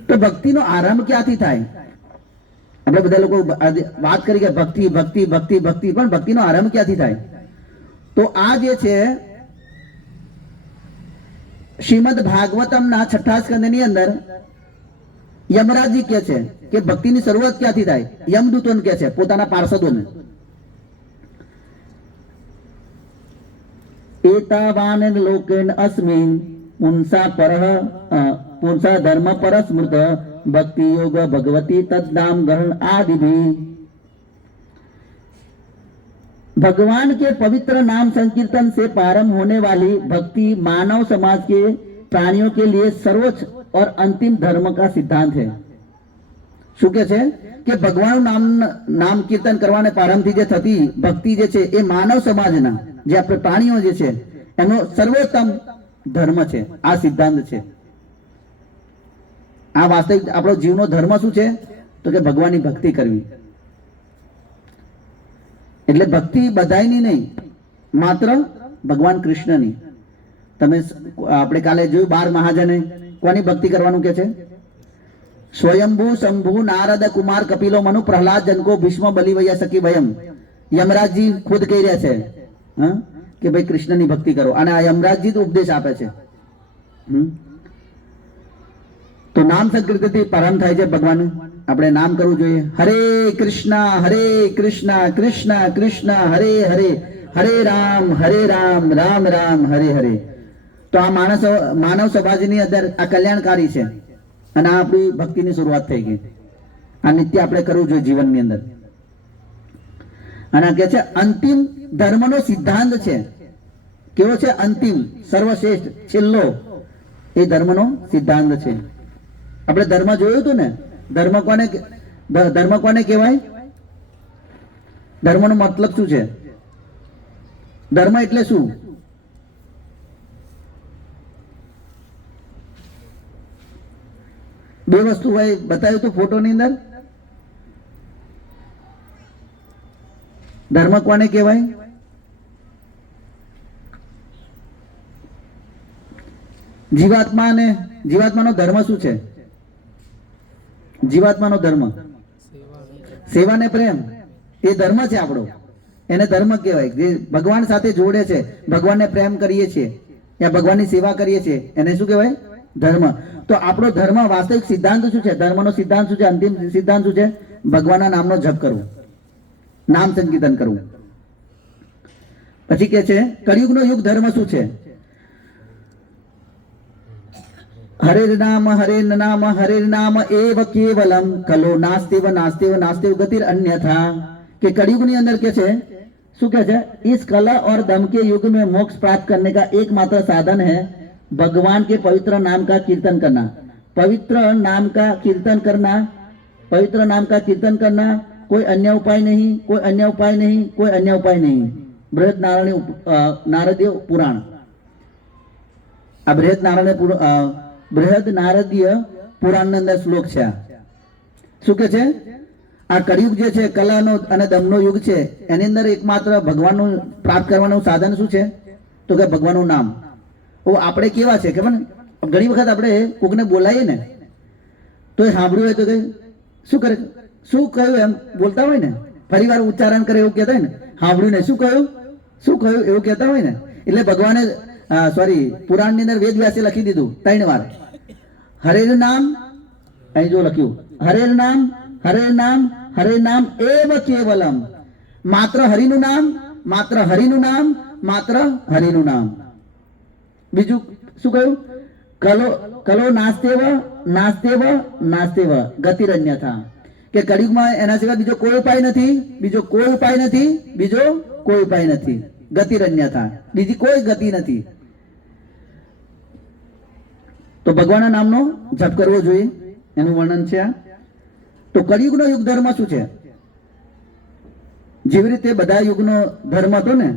તો ભક્તિનો આરંભ ક્યાંથી થાય? આપણે બધા લોકો વાત કરી કે ભક્તિ ભક્તિ ભક્તિ ભક્તિ, પણ ભક્તિનો આરંભ ક્યાંથી થાય? તો આ જે છે શ્રીમદ ભાગવતમના 6થા સ્કંદની અંદર યમરાજજી કહે છે કે ભક્તિની શરૂઆત ક્યાંથી થાય? યમદૂતોને કહે છે, પોતાના પાર્ષદોને. એતાવાન લોકેન અસ્મિન પુંસા ધર્મ પરસ્મૃત भक्ति योग भगवती तद्नाम ग्रहण आदि भी। भगवान के पवित्र नाम संकीर्तन से प्रारंभ होने वाली भक्ति मानव समाज के प्राणियों के लिए सर्वोच्च और अंतिम धर्म का सिद्धांत है। શું કે છે કે ભગવાનનું નામ કીર્તન કરવાને પ્રારંભથી જે થતી ભક્તિ જે છે એ માનવ સમાજના જે આપણે પ્રાણીઓ જે છે એનો સર્વોત્તમ ધર્મ છે, આ સિદ્ધાંત છે। આ વાસ્તવિક આપણો જીવનો ધર્મ શું છે તો કે ભગવાનની ભક્તિ કરવી। એટલે ભક્તિ બધાયની નહીં, માત્ર ભગવાન કૃષ્ણની। તમે આપણે કાલે જોયું 12 મહાજને કોની ભક્તિ કરવાનું કે છે? स्वयंभू शंभू नारद कुमार कपिलो मनु प्रहलाद जन को भीष्म बलि वैया सखी भयम। यमराज जी खुद कही रहे छे कि भाई कृष्ण ની ભક્તિ કરો, અને આ યમરાજ જી તો ઉપદેશ આપે છે। તો નામ સંકીર્તનથી પ્રારંભ થાય છે ભગવાન, આપણે નામ કરવું જોઈએ। હરે કૃષ્ણ કૃષ્ણ કૃષ્ણ હરે હરે, હરે રામ રામ રામ હરે હરે। તો આ માનવ સમાજની અંદર આ કલ્યાણકારી છે, અને આ આપણી ભક્તિની શરૂઆત થઈ ગઈ। આ નિત્ય આપણે કરવું જોઈએ જીવનની અંદર। અને આ કે છે અંતિમ ધર્મનો સિદ્ધાંત છે। કેવો છે? અંતિમ, સર્વશ્રેષ્ઠ, છેલ્લો એ ધર્મનો સિદ્ધાંત છે। આપણે ધર્મ જોયું હતું ને, ધર્મ કોને કહેવાય? ધર્મનો મતલબ શું છે? ધર્મ એટલે શું? બે વસ્તુ ભાઈ બતાવ્યું હતું ફોટોની અંદર। ધર્મ કોને કહેવાય? જીવાત્માનો ધર્મ શું છે? જીવાત્માનો ધર્મ સેવા ને પ્રેમ એ ધર્મ છે આપણો, એને ધર્મ કહેવાય. જે ભગવાન સાથે જોડે છે, ભગવાનને પ્રેમ કરીએ છીએ યા ભગવાનની સેવા કરીએ છીએ, એને શું કહેવાય? ધર્મ. તો આપણો ધર્મ વાસ્તવિક સિદ્ધાંત શું છે? ધર્મનો સિદ્ધાંત શું છે? અંતિમ સિદ્ધાંત શું છે? ભગવાનના નામનો જપ કરવો, નામ સંકીર્તન કરવું. પછી કે છે કળિયુગનો યુગ ધર્મ શું છે? હરે નામ એવ કેવલમ કલો નાસ્તિવ નાસ્તિવ નાસ્તિવ ગતિર અન્યથા. કે कलयुग अंदर क्या है? શું કહે છે? इस कला और दम के युग में मोक्ष प्राप्त करने का एकमात्र साधन है भगवान के पवित्र नाम का कीर्तन करना. पवित्र नाम का कीर्तन करना, पवित्र नाम का कीर्तन करना. कोई अन्य उपाय नहीं, कोई अन्य उपाय नहीं, कोई अन्य उपाय नहीं. बृहद नारदीय पुराण. આ બૃહદ નારદીય પુરાણ અંદર શ્લોક છે. શું કે છે? આ કળિયુગ જે છે કલાનો અને દમનો યુગ છે, એની અંદર એકમાત્ર ભગવાનનું પ્રાપ્ત કરવાનું સાધન શું છે? તો કે ભગવાનનું નામ. આપણે કેવા છે ખબર ને? ઘણી વખત આપણે કોકને બોલાવીએ ને તો એ સાંભળ્યું હોય તો કે શું કરે, શું કહ્યું એમ બોલતા હોય ને, ફરી વાર ઉચ્ચારણ કરે એવું કહેતા હોય ને, સાંભળ્યું ને શું કહ્યું, શું કહ્યું એવું કહેતા હોય ને. એટલે ભગવાને પુરાણની અંદર વેદ વ્યાસે લખી દીધું 3 વાર. હરેનું નામ, અહીં જો લખ્યું હરેનું નામ, હરે નામ, હરે નામ એવ કેવલમ. માત્ર હરિનું નામ, માત્ર હરિનું નામ, માત્ર હરિનું નામ. બીજું શું કહ્યું? કલો કલો નાસ્તેવ નાસ્તેવ નાસ્તેવ ગતિરન્યથા. કે કળિયુગમાં એના સિવાય બીજો કોઈ ઉપાય નથી, બીજો કોઈ ઉપાય નથી, બીજો કોઈ ઉપાય નથી. ગતિરન્યથા, બીજી કોઈ ગતિ નથી. તો ભગવાનના નામનો જપ કરવો જોઈએ, એનું વર્ણન છે આ. તો કળિયુગનો યુગ ધર્મ શું છે? જેવી રીતે બધા યુગનો ધર્મ હતો ને,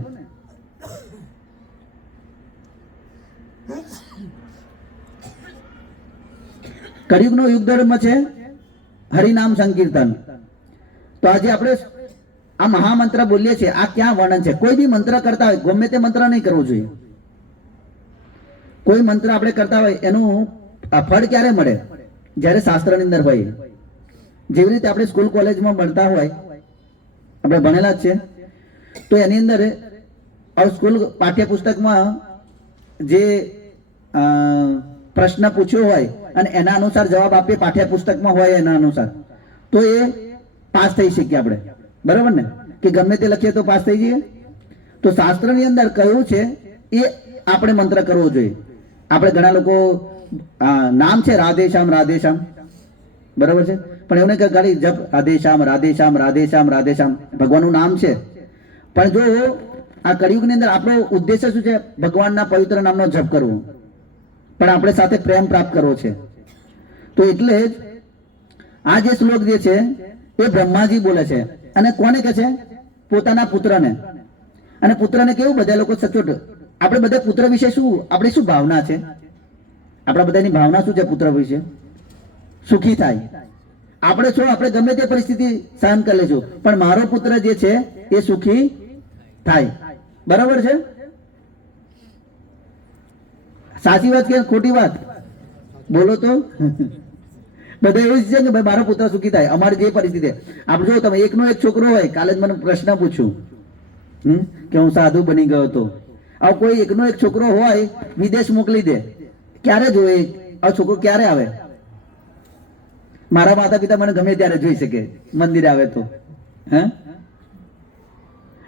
કળિયુગનો યુગ ધર્મ છે હરિનામ સંકીર્તન. તો આજે આપણે આ મહામંત્ર બોલીએ છીએ, આ ક્યાં વર્ણન છે? કોઈ બી મંત્ર કરતા હોય, ગમે તે મંત્ર નહીં કરવો જોઈએ. કોઈ મંત્ર આપણે કરતા હોય એનું ફળ ક્યારે મળે? જ્યારે શાસ્ત્રની અંદર હોય. જેવી રીતે આપણે સ્કૂલ કોલેજમાં ભણતા હોય, આપણે ભણેલા જ છે, તો એની અંદર સ્કૂલ પાઠ્યપુસ્તકમાં જે પ્રશ્ન પૂછ્યો હોય અને એના અનુસાર જવાબ આપીએ, પાઠ્યપુસ્તકમાં હોય એના અનુસાર, તો એ પાસ થઈ શકીએ આપણે. બરાબર ને? કે ગમે તે લખીએ તો પાસ થઈ જઈએ. તો શાસ્ત્રની અંદર કહ્યું છે એ આપણે મંત્ર કરવો જોઈએ. આપણે ઘણા લોકો નામ છે રાધેશ્યામ રાધેશ્યામ, બરાબર છે, પણ એવું નહીં કે ગાડી જપ રાધેશ્યામ રાધેશ્યામ રાધેશ્યામ રાધેશ્યામ ભગવાનનું નામ છે. પણ જો આ કળિયુગની અંદર આપણો ઉદ્દેશ્ય શું છે? ભગવાનના પવિત્ર નામનો જપ કરવો, પણ આપણે સાથે પ્રેમ પ્રાપ્ત કરવો છે. તો એટલે જ આ જે શ્લોક જે છે એ બ્રહ્માજી બોલે છે. અને કોને કહે છે? પોતાના પુત્રને. અને પુત્રને કેવું બધા લોકો સચોટ, આપણે બધા પુત્ર વિશે શું, આપણી શું ભાવના છે? આપણા બધાની ભાવના શું છે પુત્ર વિશે? સુખી થાય. આપણે શું, આપણે ગમે તે પરિસ્થિતિ સહન કરી લેશું, પણ મારો પુત્ર જે છે એ સુખી થાય. બરાબર છે? સાચી વાત કે ખોટી વાત? બોલો તો. બધા એવું છે કે ભાઈ મારો પુત્ર સુખી થાય. અમારી જે પરિસ્થિતિ, આપણે જો તમે એકનો એક છોકરો હોય, કાલે જ મને પ્રશ્ન પૂછ્યું કે હું સાધુ બની ગયો હતો. આ કોઈ એકનો એક છોકરો હોય વિદેશ મોકલી દે, ક્યારે જોયે આ છોકરો? ક્યારે આવે? મારા માતા પિતા મને ગમે ત્યારે જોઈ શકે, મંદિરે આવે તો.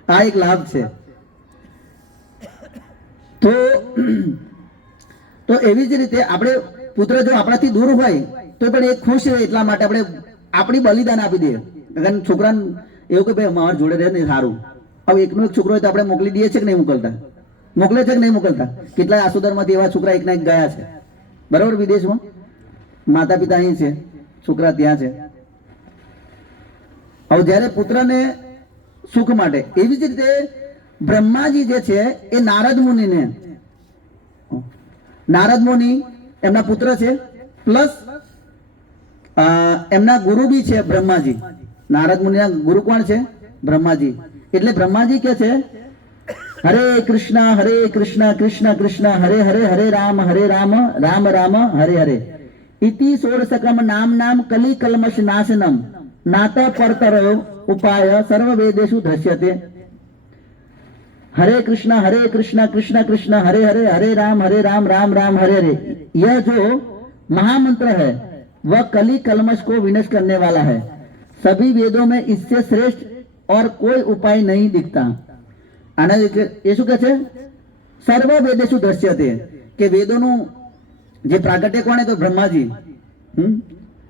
આ એક લાભ છે. તો એવી જ રીતે આપણે પુત્ર જો આપણાથી દૂર હોય તો પણ એ ખુશ રહે, એટલા માટે આપણે આપણી બલિદાન આપી દઈએ. છોકરાને એવું કે ભાઈ મારા જોડે રહે ને સારું. હવે એકનો એક છોકરો હોય તો આપણે મોકલી દઈએ છીએ કે નહીં મોકલતા? મોકલે છે કે નહીં મોકલતા? કેટલાય આસોદરમાંથી એવા છોકરા એકના એક ગયા છે, બરાબર, વિદેશમાં. માતા પિતા અહીં છે, છોકરા ત્યાં છે. હવે જ્યારે પુત્રને સુખ માટે, એવી જ રીતે બ્રહ્માજી જે છે એ નારદ મુનિને, નારદ મુનિ એમના પુત્ર છે, પ્લસ એમના ગુરુ બી છે બ્રહ્માજી. નારદ મુનિના ગુરુ કોણ છે? બ્રહ્માજી. એટલે બ્રહ્માજી કે છે હરે કૃષ્ણ કૃષ્ણ કૃષ્ણ હરે હરે હરે રામ રામ રામ હરે હરે ઇતિ સોળસકમ નામ નામ કલી કલ્મશ નાશનમ नाता परतरो उपाय सर्व वेदेषु दृश्यते। हरे कृष्णा कृष्ण कृष्ण हरे हरे, हरे राम राम राम हरे हरे। यह जो महामंत्र है वह कली कलमश को विनष्ट करने वाला है। सभी वेदों में इससे श्रेष्ठ और कोई उपाय नहीं दिखता। आना ये શું કહે છે? સર્વ વેદેષુ દ્રશ્યતે, કે વેદોનું જે પ્રાગટ્ય કોણે? તો બ્રહ્માજી.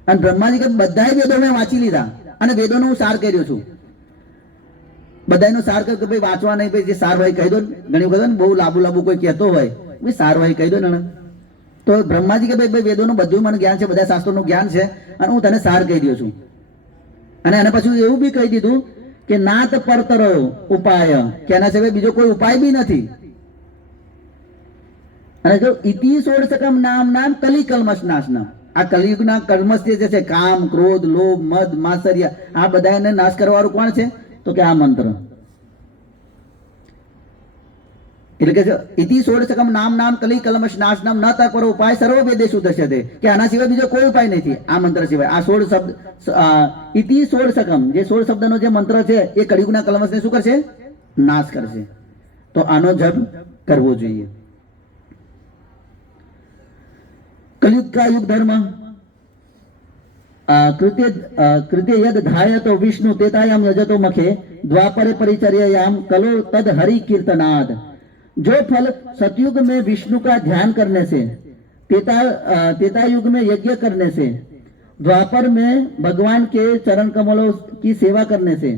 અને બ્રહ્માજી કે બધાય વેદો મેં વાંચી લીધા અને વેદોનો હું સાર કર્યો છું. બધાનો સાર કર્યો કે ભાઈ વાંચવા નહીં, ભાઈ જે સાર હોય કહી દો. ઘણી વખત બહુ લાંબુ કોઈ કહેતો હોય, ભાઈ સાર હોય કહી દો ને. તો બ્રહ્માજી કે ભાઈ વેદોનું બધું મને જ્ઞાન છે, બધા શાસ્ત્રોનું જ્ઞાન છે અને હું તને સાર કહી રહ્યો છું. અને એને પછી એવું બી કહી દીધું કે નાત પરતરો ઉપાય, કે એના સિવાય બીજો કોઈ ઉપાય બી નથી. અને જો ઇતિ સોળસકમ નામ કલી કલ્મશ નાશના, આ કલિયુગના કલ્મશ જે છે કામ ક્રોધ લોભ મદ માત્સર્ય, આ બધાને નાશ કરવાવાળું કોણ છે? તો કે આ મંત્ર. એટલે કે ઇતિ સોળસકમ નામ કલી કલ્મશ નાશનમ ન તપરો ઉપાય સર્વ વેદેષુ દશ્યતે, કે આના સિવાય બીજો કોઈ ઉપાય નથી આ મંત્ર સિવાય. આ 16 શબ્દ ઇતિ સોળસકમ, જે 16 શબ્દનો જે મંત્ર છે એ કલિયુગના કલ્મશને શું કરશે? નાશ કરશે. તો આનો જપ કરવો જોઈએ. कलयुग का युग धर्म कृत्य यद धायतो विष्णु तेतायाम यजतो मखे द्वापरे परिचर्यायाम कलो तद हरि कीर्तनाद। जो फल सतयुग में विष्णु का ध्यान करने से, तेता युग में यज्ञ करने से, द्वापर में भगवान के चरण कमलों की सेवा करने से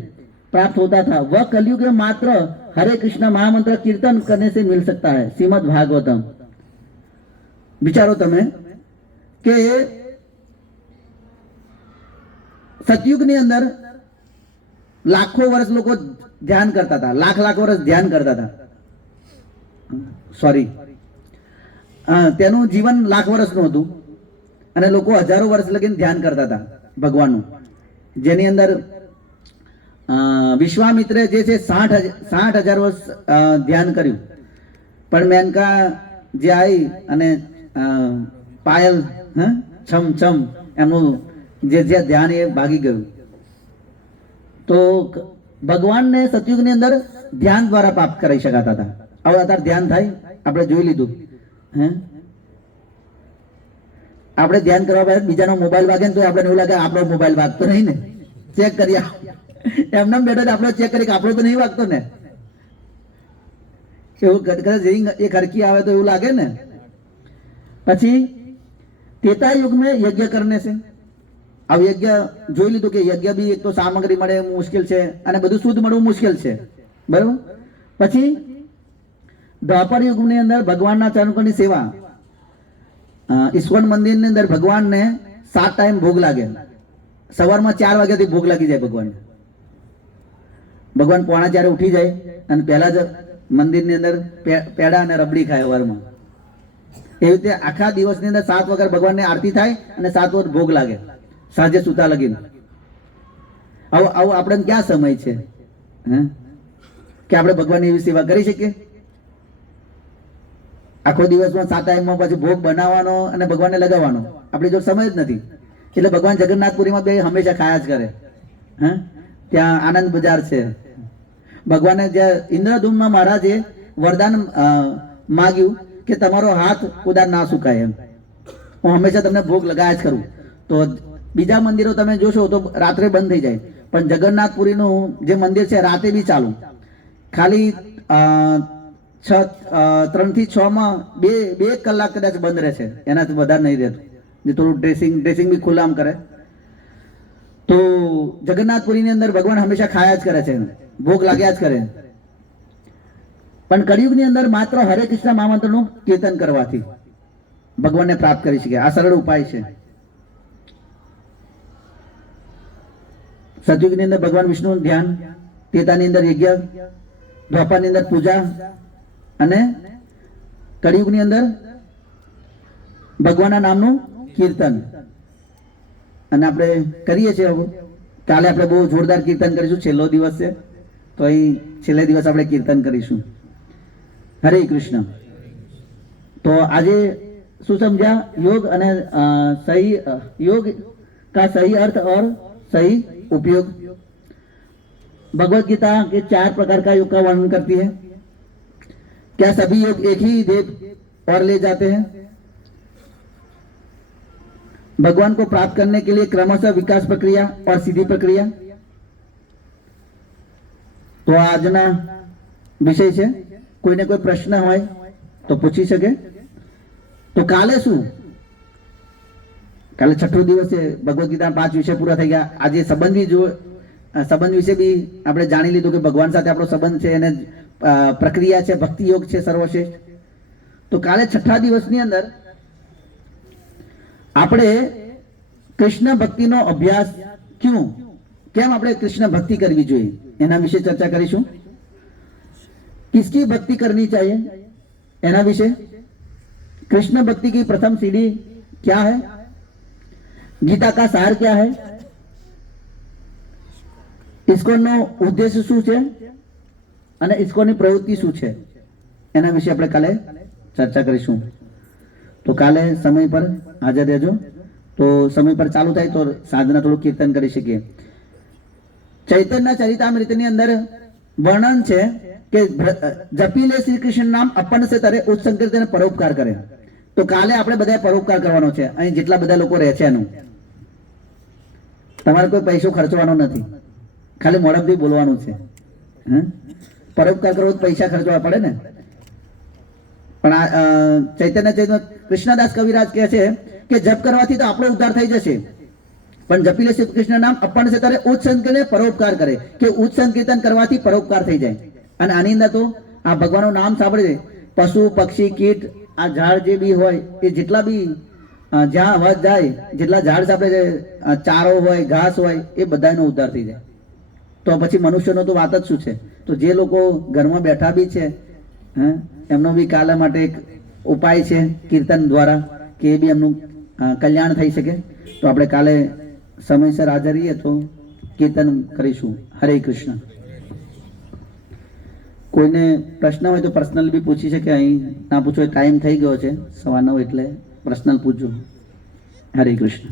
प्राप्त होता था, वह कलयुग में मात्र हरे कृष्ण महामंत्र कीर्तन करने से मिल सकता है। श्रीमद् भागवतम. विचारो तमे કે સતયુગની અંદર લાખો વર્ષ લોકો ધ્યાન કરતા હતા, લાખ વર્ષ ધ્યાન કરતા હતા. સોરી, તેનું જીવન લાખ વર્ષનું હતું અને લોકો હજારો વર્ષ લગીને ધ્યાન કરતા હતા ભગવાનનું. જેની અંદર વિશ્વામિત્રે જે છે 60,000 વર્ષ ધ્યાન કર્યું. પણ મેનકા જે આવી અને પાયલ છમ છમ એમનું જે ધ્યાન એ ભાગી ગયું. તો ભગવાનને સતયુગની અંદર ધ્યાન દ્વારા પ્રાપ્ત કરી શકાતા હતા. હવે અત્યારે ધ્યાન થાય, આપણે જોઈ લીધું. આપણે ધ્યાન કરવા બાદ બીજાનો મોબાઈલ વાગે ને તો આપણે એવું લાગે આપણો મોબાઈલ વાગતો નહીં ને, ચેક કરીએ. એમને બેઠો આપણે ચેક કરી કે આપણો તો નહીં વાગતો ને. એવું કદાચ એ ખરકી આવે તો એવું લાગે ને. પછી तेता युग में यज्ञ करने से, अब यज्ञ જોઈ લીધું કે યજ્ઞ બી એક તો સામગ્રી મળે મુશ્કેલ છે અને બધું શુદ્ધ મળવું મુશ્કેલ છે, બરાબર. પછી દ્વાપર યુગની અંદર ભગવાનના ચરણોની સેવા, ઈસ્કોન મંદિરની અંદર ભગવાનને 7 ટાઈમ ભોગ લાગે. સવારમાં 4 વાગ્યાથી ભોગ લાગી જાય ભગવાનને. ભગવાન 3:45 ઉઠી જાય અને પહેલા જ મંદિરની અંદર પેડા અને રબડી ખાય સવારમાં. એવી રીતે આખા દિવસની અંદર 7 વખત ભગવાનની આરતી થાય અને 7 વખત ભોગ લાગે સાંજે સુતા લગીને. આવું આપણે ક્યાં સમય છે કે આપણે ભગવાનની એવી સેવા કરી શકીએ? આખો દિવસમાં 7 ટાઈમમાં પછી ભોગ બનાવવાનો અને ભગવાનને લગાવવાનો આપણી જો સમય જ નથી. એટલે ભગવાન જગન્નાથપુરીમાં બે હંમેશા ખાયા જ કરે. ત્યાં આનંદ બજાર છે. ભગવાને જ્યાં ઇન્દ્રધૂમમાં મહારાજે વરદાન માગ્યું કે તમારો હાથ કુદાર ના સુકાય એમ, હું હંમેશા તમને ભોગ લગાયા જ કરું. તો બીજા મંદિરો તમે જોશો તો રાત્રે બંધ થઈ જાય, પણ જગન્નાથપુરીનું જે મંદિર છે રાતે બી ચાલુ. ખાલી 3 થી 6 માં 2 કલાક કદાચ બંધ રહે છે, એનાથી વધારે નહીં રહેતું. જે થોડું ડ્રેસિંગ બી ખુલ્લામ કરે. તો જગન્નાથપુરીની અંદર ભગવાન હંમેશા ખાયા જ કરે છે, ભોગ લાગ્યા જ કરે. પણ કળિયુગની અંદર માત્ર હરે કૃષ્ણ મહામંત્રનું કીર્તન કરવાથી ભગવાનને પ્રાપ્ત કરી શકે. આ સરળ ઉપાય છે. સતયુગની અંદર ભગવાન વિષ્ણુનું ધ્યાન, ત્રેતાની અંદર યજ્ઞ, દ્વાપરની અંદર પૂજા અને કળિયુગની અંદર ભગવાનના નામનું કીર્તન. અને આપણે કરીએ છીએ. હવે કાલે આપણે બહુ જોરદાર કીર્તન કરીશું. છેલ્લો દિવસ છે તો અહીં છેલ્લે દિવસ આપણે કીર્તન કરીશું. हरे कृष्ण. तो आज શું સમજ્યા? योग અને सही योग का सही अर्थ और सही उपयोग। भगवत गीता के 4 प्रकार का योग का वर्णन करती है। क्या सभी योग एक ही ध्येय और ले जाते हैं? भगवान को प्राप्त करने के लिए क्रमशः विकास प्रक्रिया और सीधी प्रक्रिया। तो આજના વિષય છે, કોઈને કોઈ પ્રશ્ન હોય તો પૂછી શકે। તો કાલે શું? કાલે છઠ્ઠો દિવસ છે, ભગવદ ગીતા 5 વિષય પૂરા થઈ ગયા। આજે સંબંધ વિશે બી આપણે જાણી લીધું કે ભગવાન સાથે આપણો સંબંધ છે, એને પ્રક્રિયા છે, ભક્તિ યોગ છે સર્વશ્રેષ્ઠ। તો કાલે છઠ્ઠા દિવસની અંદર આપણે કૃષ્ણ ભક્તિનો અભ્યાસ કેમ આપણે કૃષ્ણ ભક્તિ કરવી જોઈએ એના વિશે ચર્ચા કરીશું। किसकी भक्ति करनी चाहिए एना विषय। कृष्ण भक्ति की प्रथम सीढ़ी क्या है? गीता का सार क्या है? इसकोनो उद्देश्य શું છે અને इसकोની પ્રવૃત્તિ શું છે એના વિશે આપણે કાલે ચર્ચા કરીશું। તો કાલે સમય પર હાજર રહેજો। તો સમય પર ચાલુ થાય તો સાંજના થોડું કીર્તન કરી શકીએ। ચૈતન્ય ચરિતામૃતની અંદર વર્ણન છે કે જપી લે શ્રી કૃષ્ણ નામ અપન સે તરે ઉચ્ચ સંકીર્તન પરોપકાર કરે। તો કાલે આપણે બધા પરોપકાર કરવાનો છે। અહીં જેટલા બધા લોકો રહે છે એનું તમારે કોઈ પૈસો ખર્ચવાનો નથી, ખાલી મોઢાથી બોલવાનું છે। પરોપકાર કરવો તો પૈસા ખર્ચવા પડે ને। પણ આ ચૈતન્ય કૃષ્ણદાસ કવિરાજ કહે છે કે જપ કરવાથી તો આપણો ઉદ્ધાર થઈ જશે, પણ જપી લે શ્રી કૃષ્ણ નામ અપન સે તરે ઉચ્ચ સંકીર્તન પરોપકાર કરે કે ઉચ્ચ સંકીર્તન કરવાથી પરોપકાર થઈ જાય। અને આની અંદર તો આ ભગવાનનું નામ સાંભળે પશુ પક્ષી કીટ આ ઝાડ જે બી હોય એ જેટલા બી જ્યાં અવાજ જાય, જેટલા ઝાડ સાંભળે ચારો હોય ઘાસ હોય એ બધાનો ઉદ્ધાર થઈ જાય। તો પછી મનુષ્યનો તો વાત જ શું છે। તો જે લોકો ઘરમાં બેઠા બી છે એમનો બી કાલે માટે એક ઉપાય છે કીર્તન દ્વારા કે એ બી એમનું કલ્યાણ થઈ શકે। તો આપણે કાલે સમયસર હાજર રહીએ તો કીર્તન કરીશું। હરે કૃષ્ણ। કોઈને પ્રશ્ન હોય તો પર્સનલ બી પૂછી શકે। અહીં ના પૂછો, ટાઈમ થઈ ગયો છે 9:15 એટલે પર્સનલ પૂછજો। હરે કૃષ્ણ।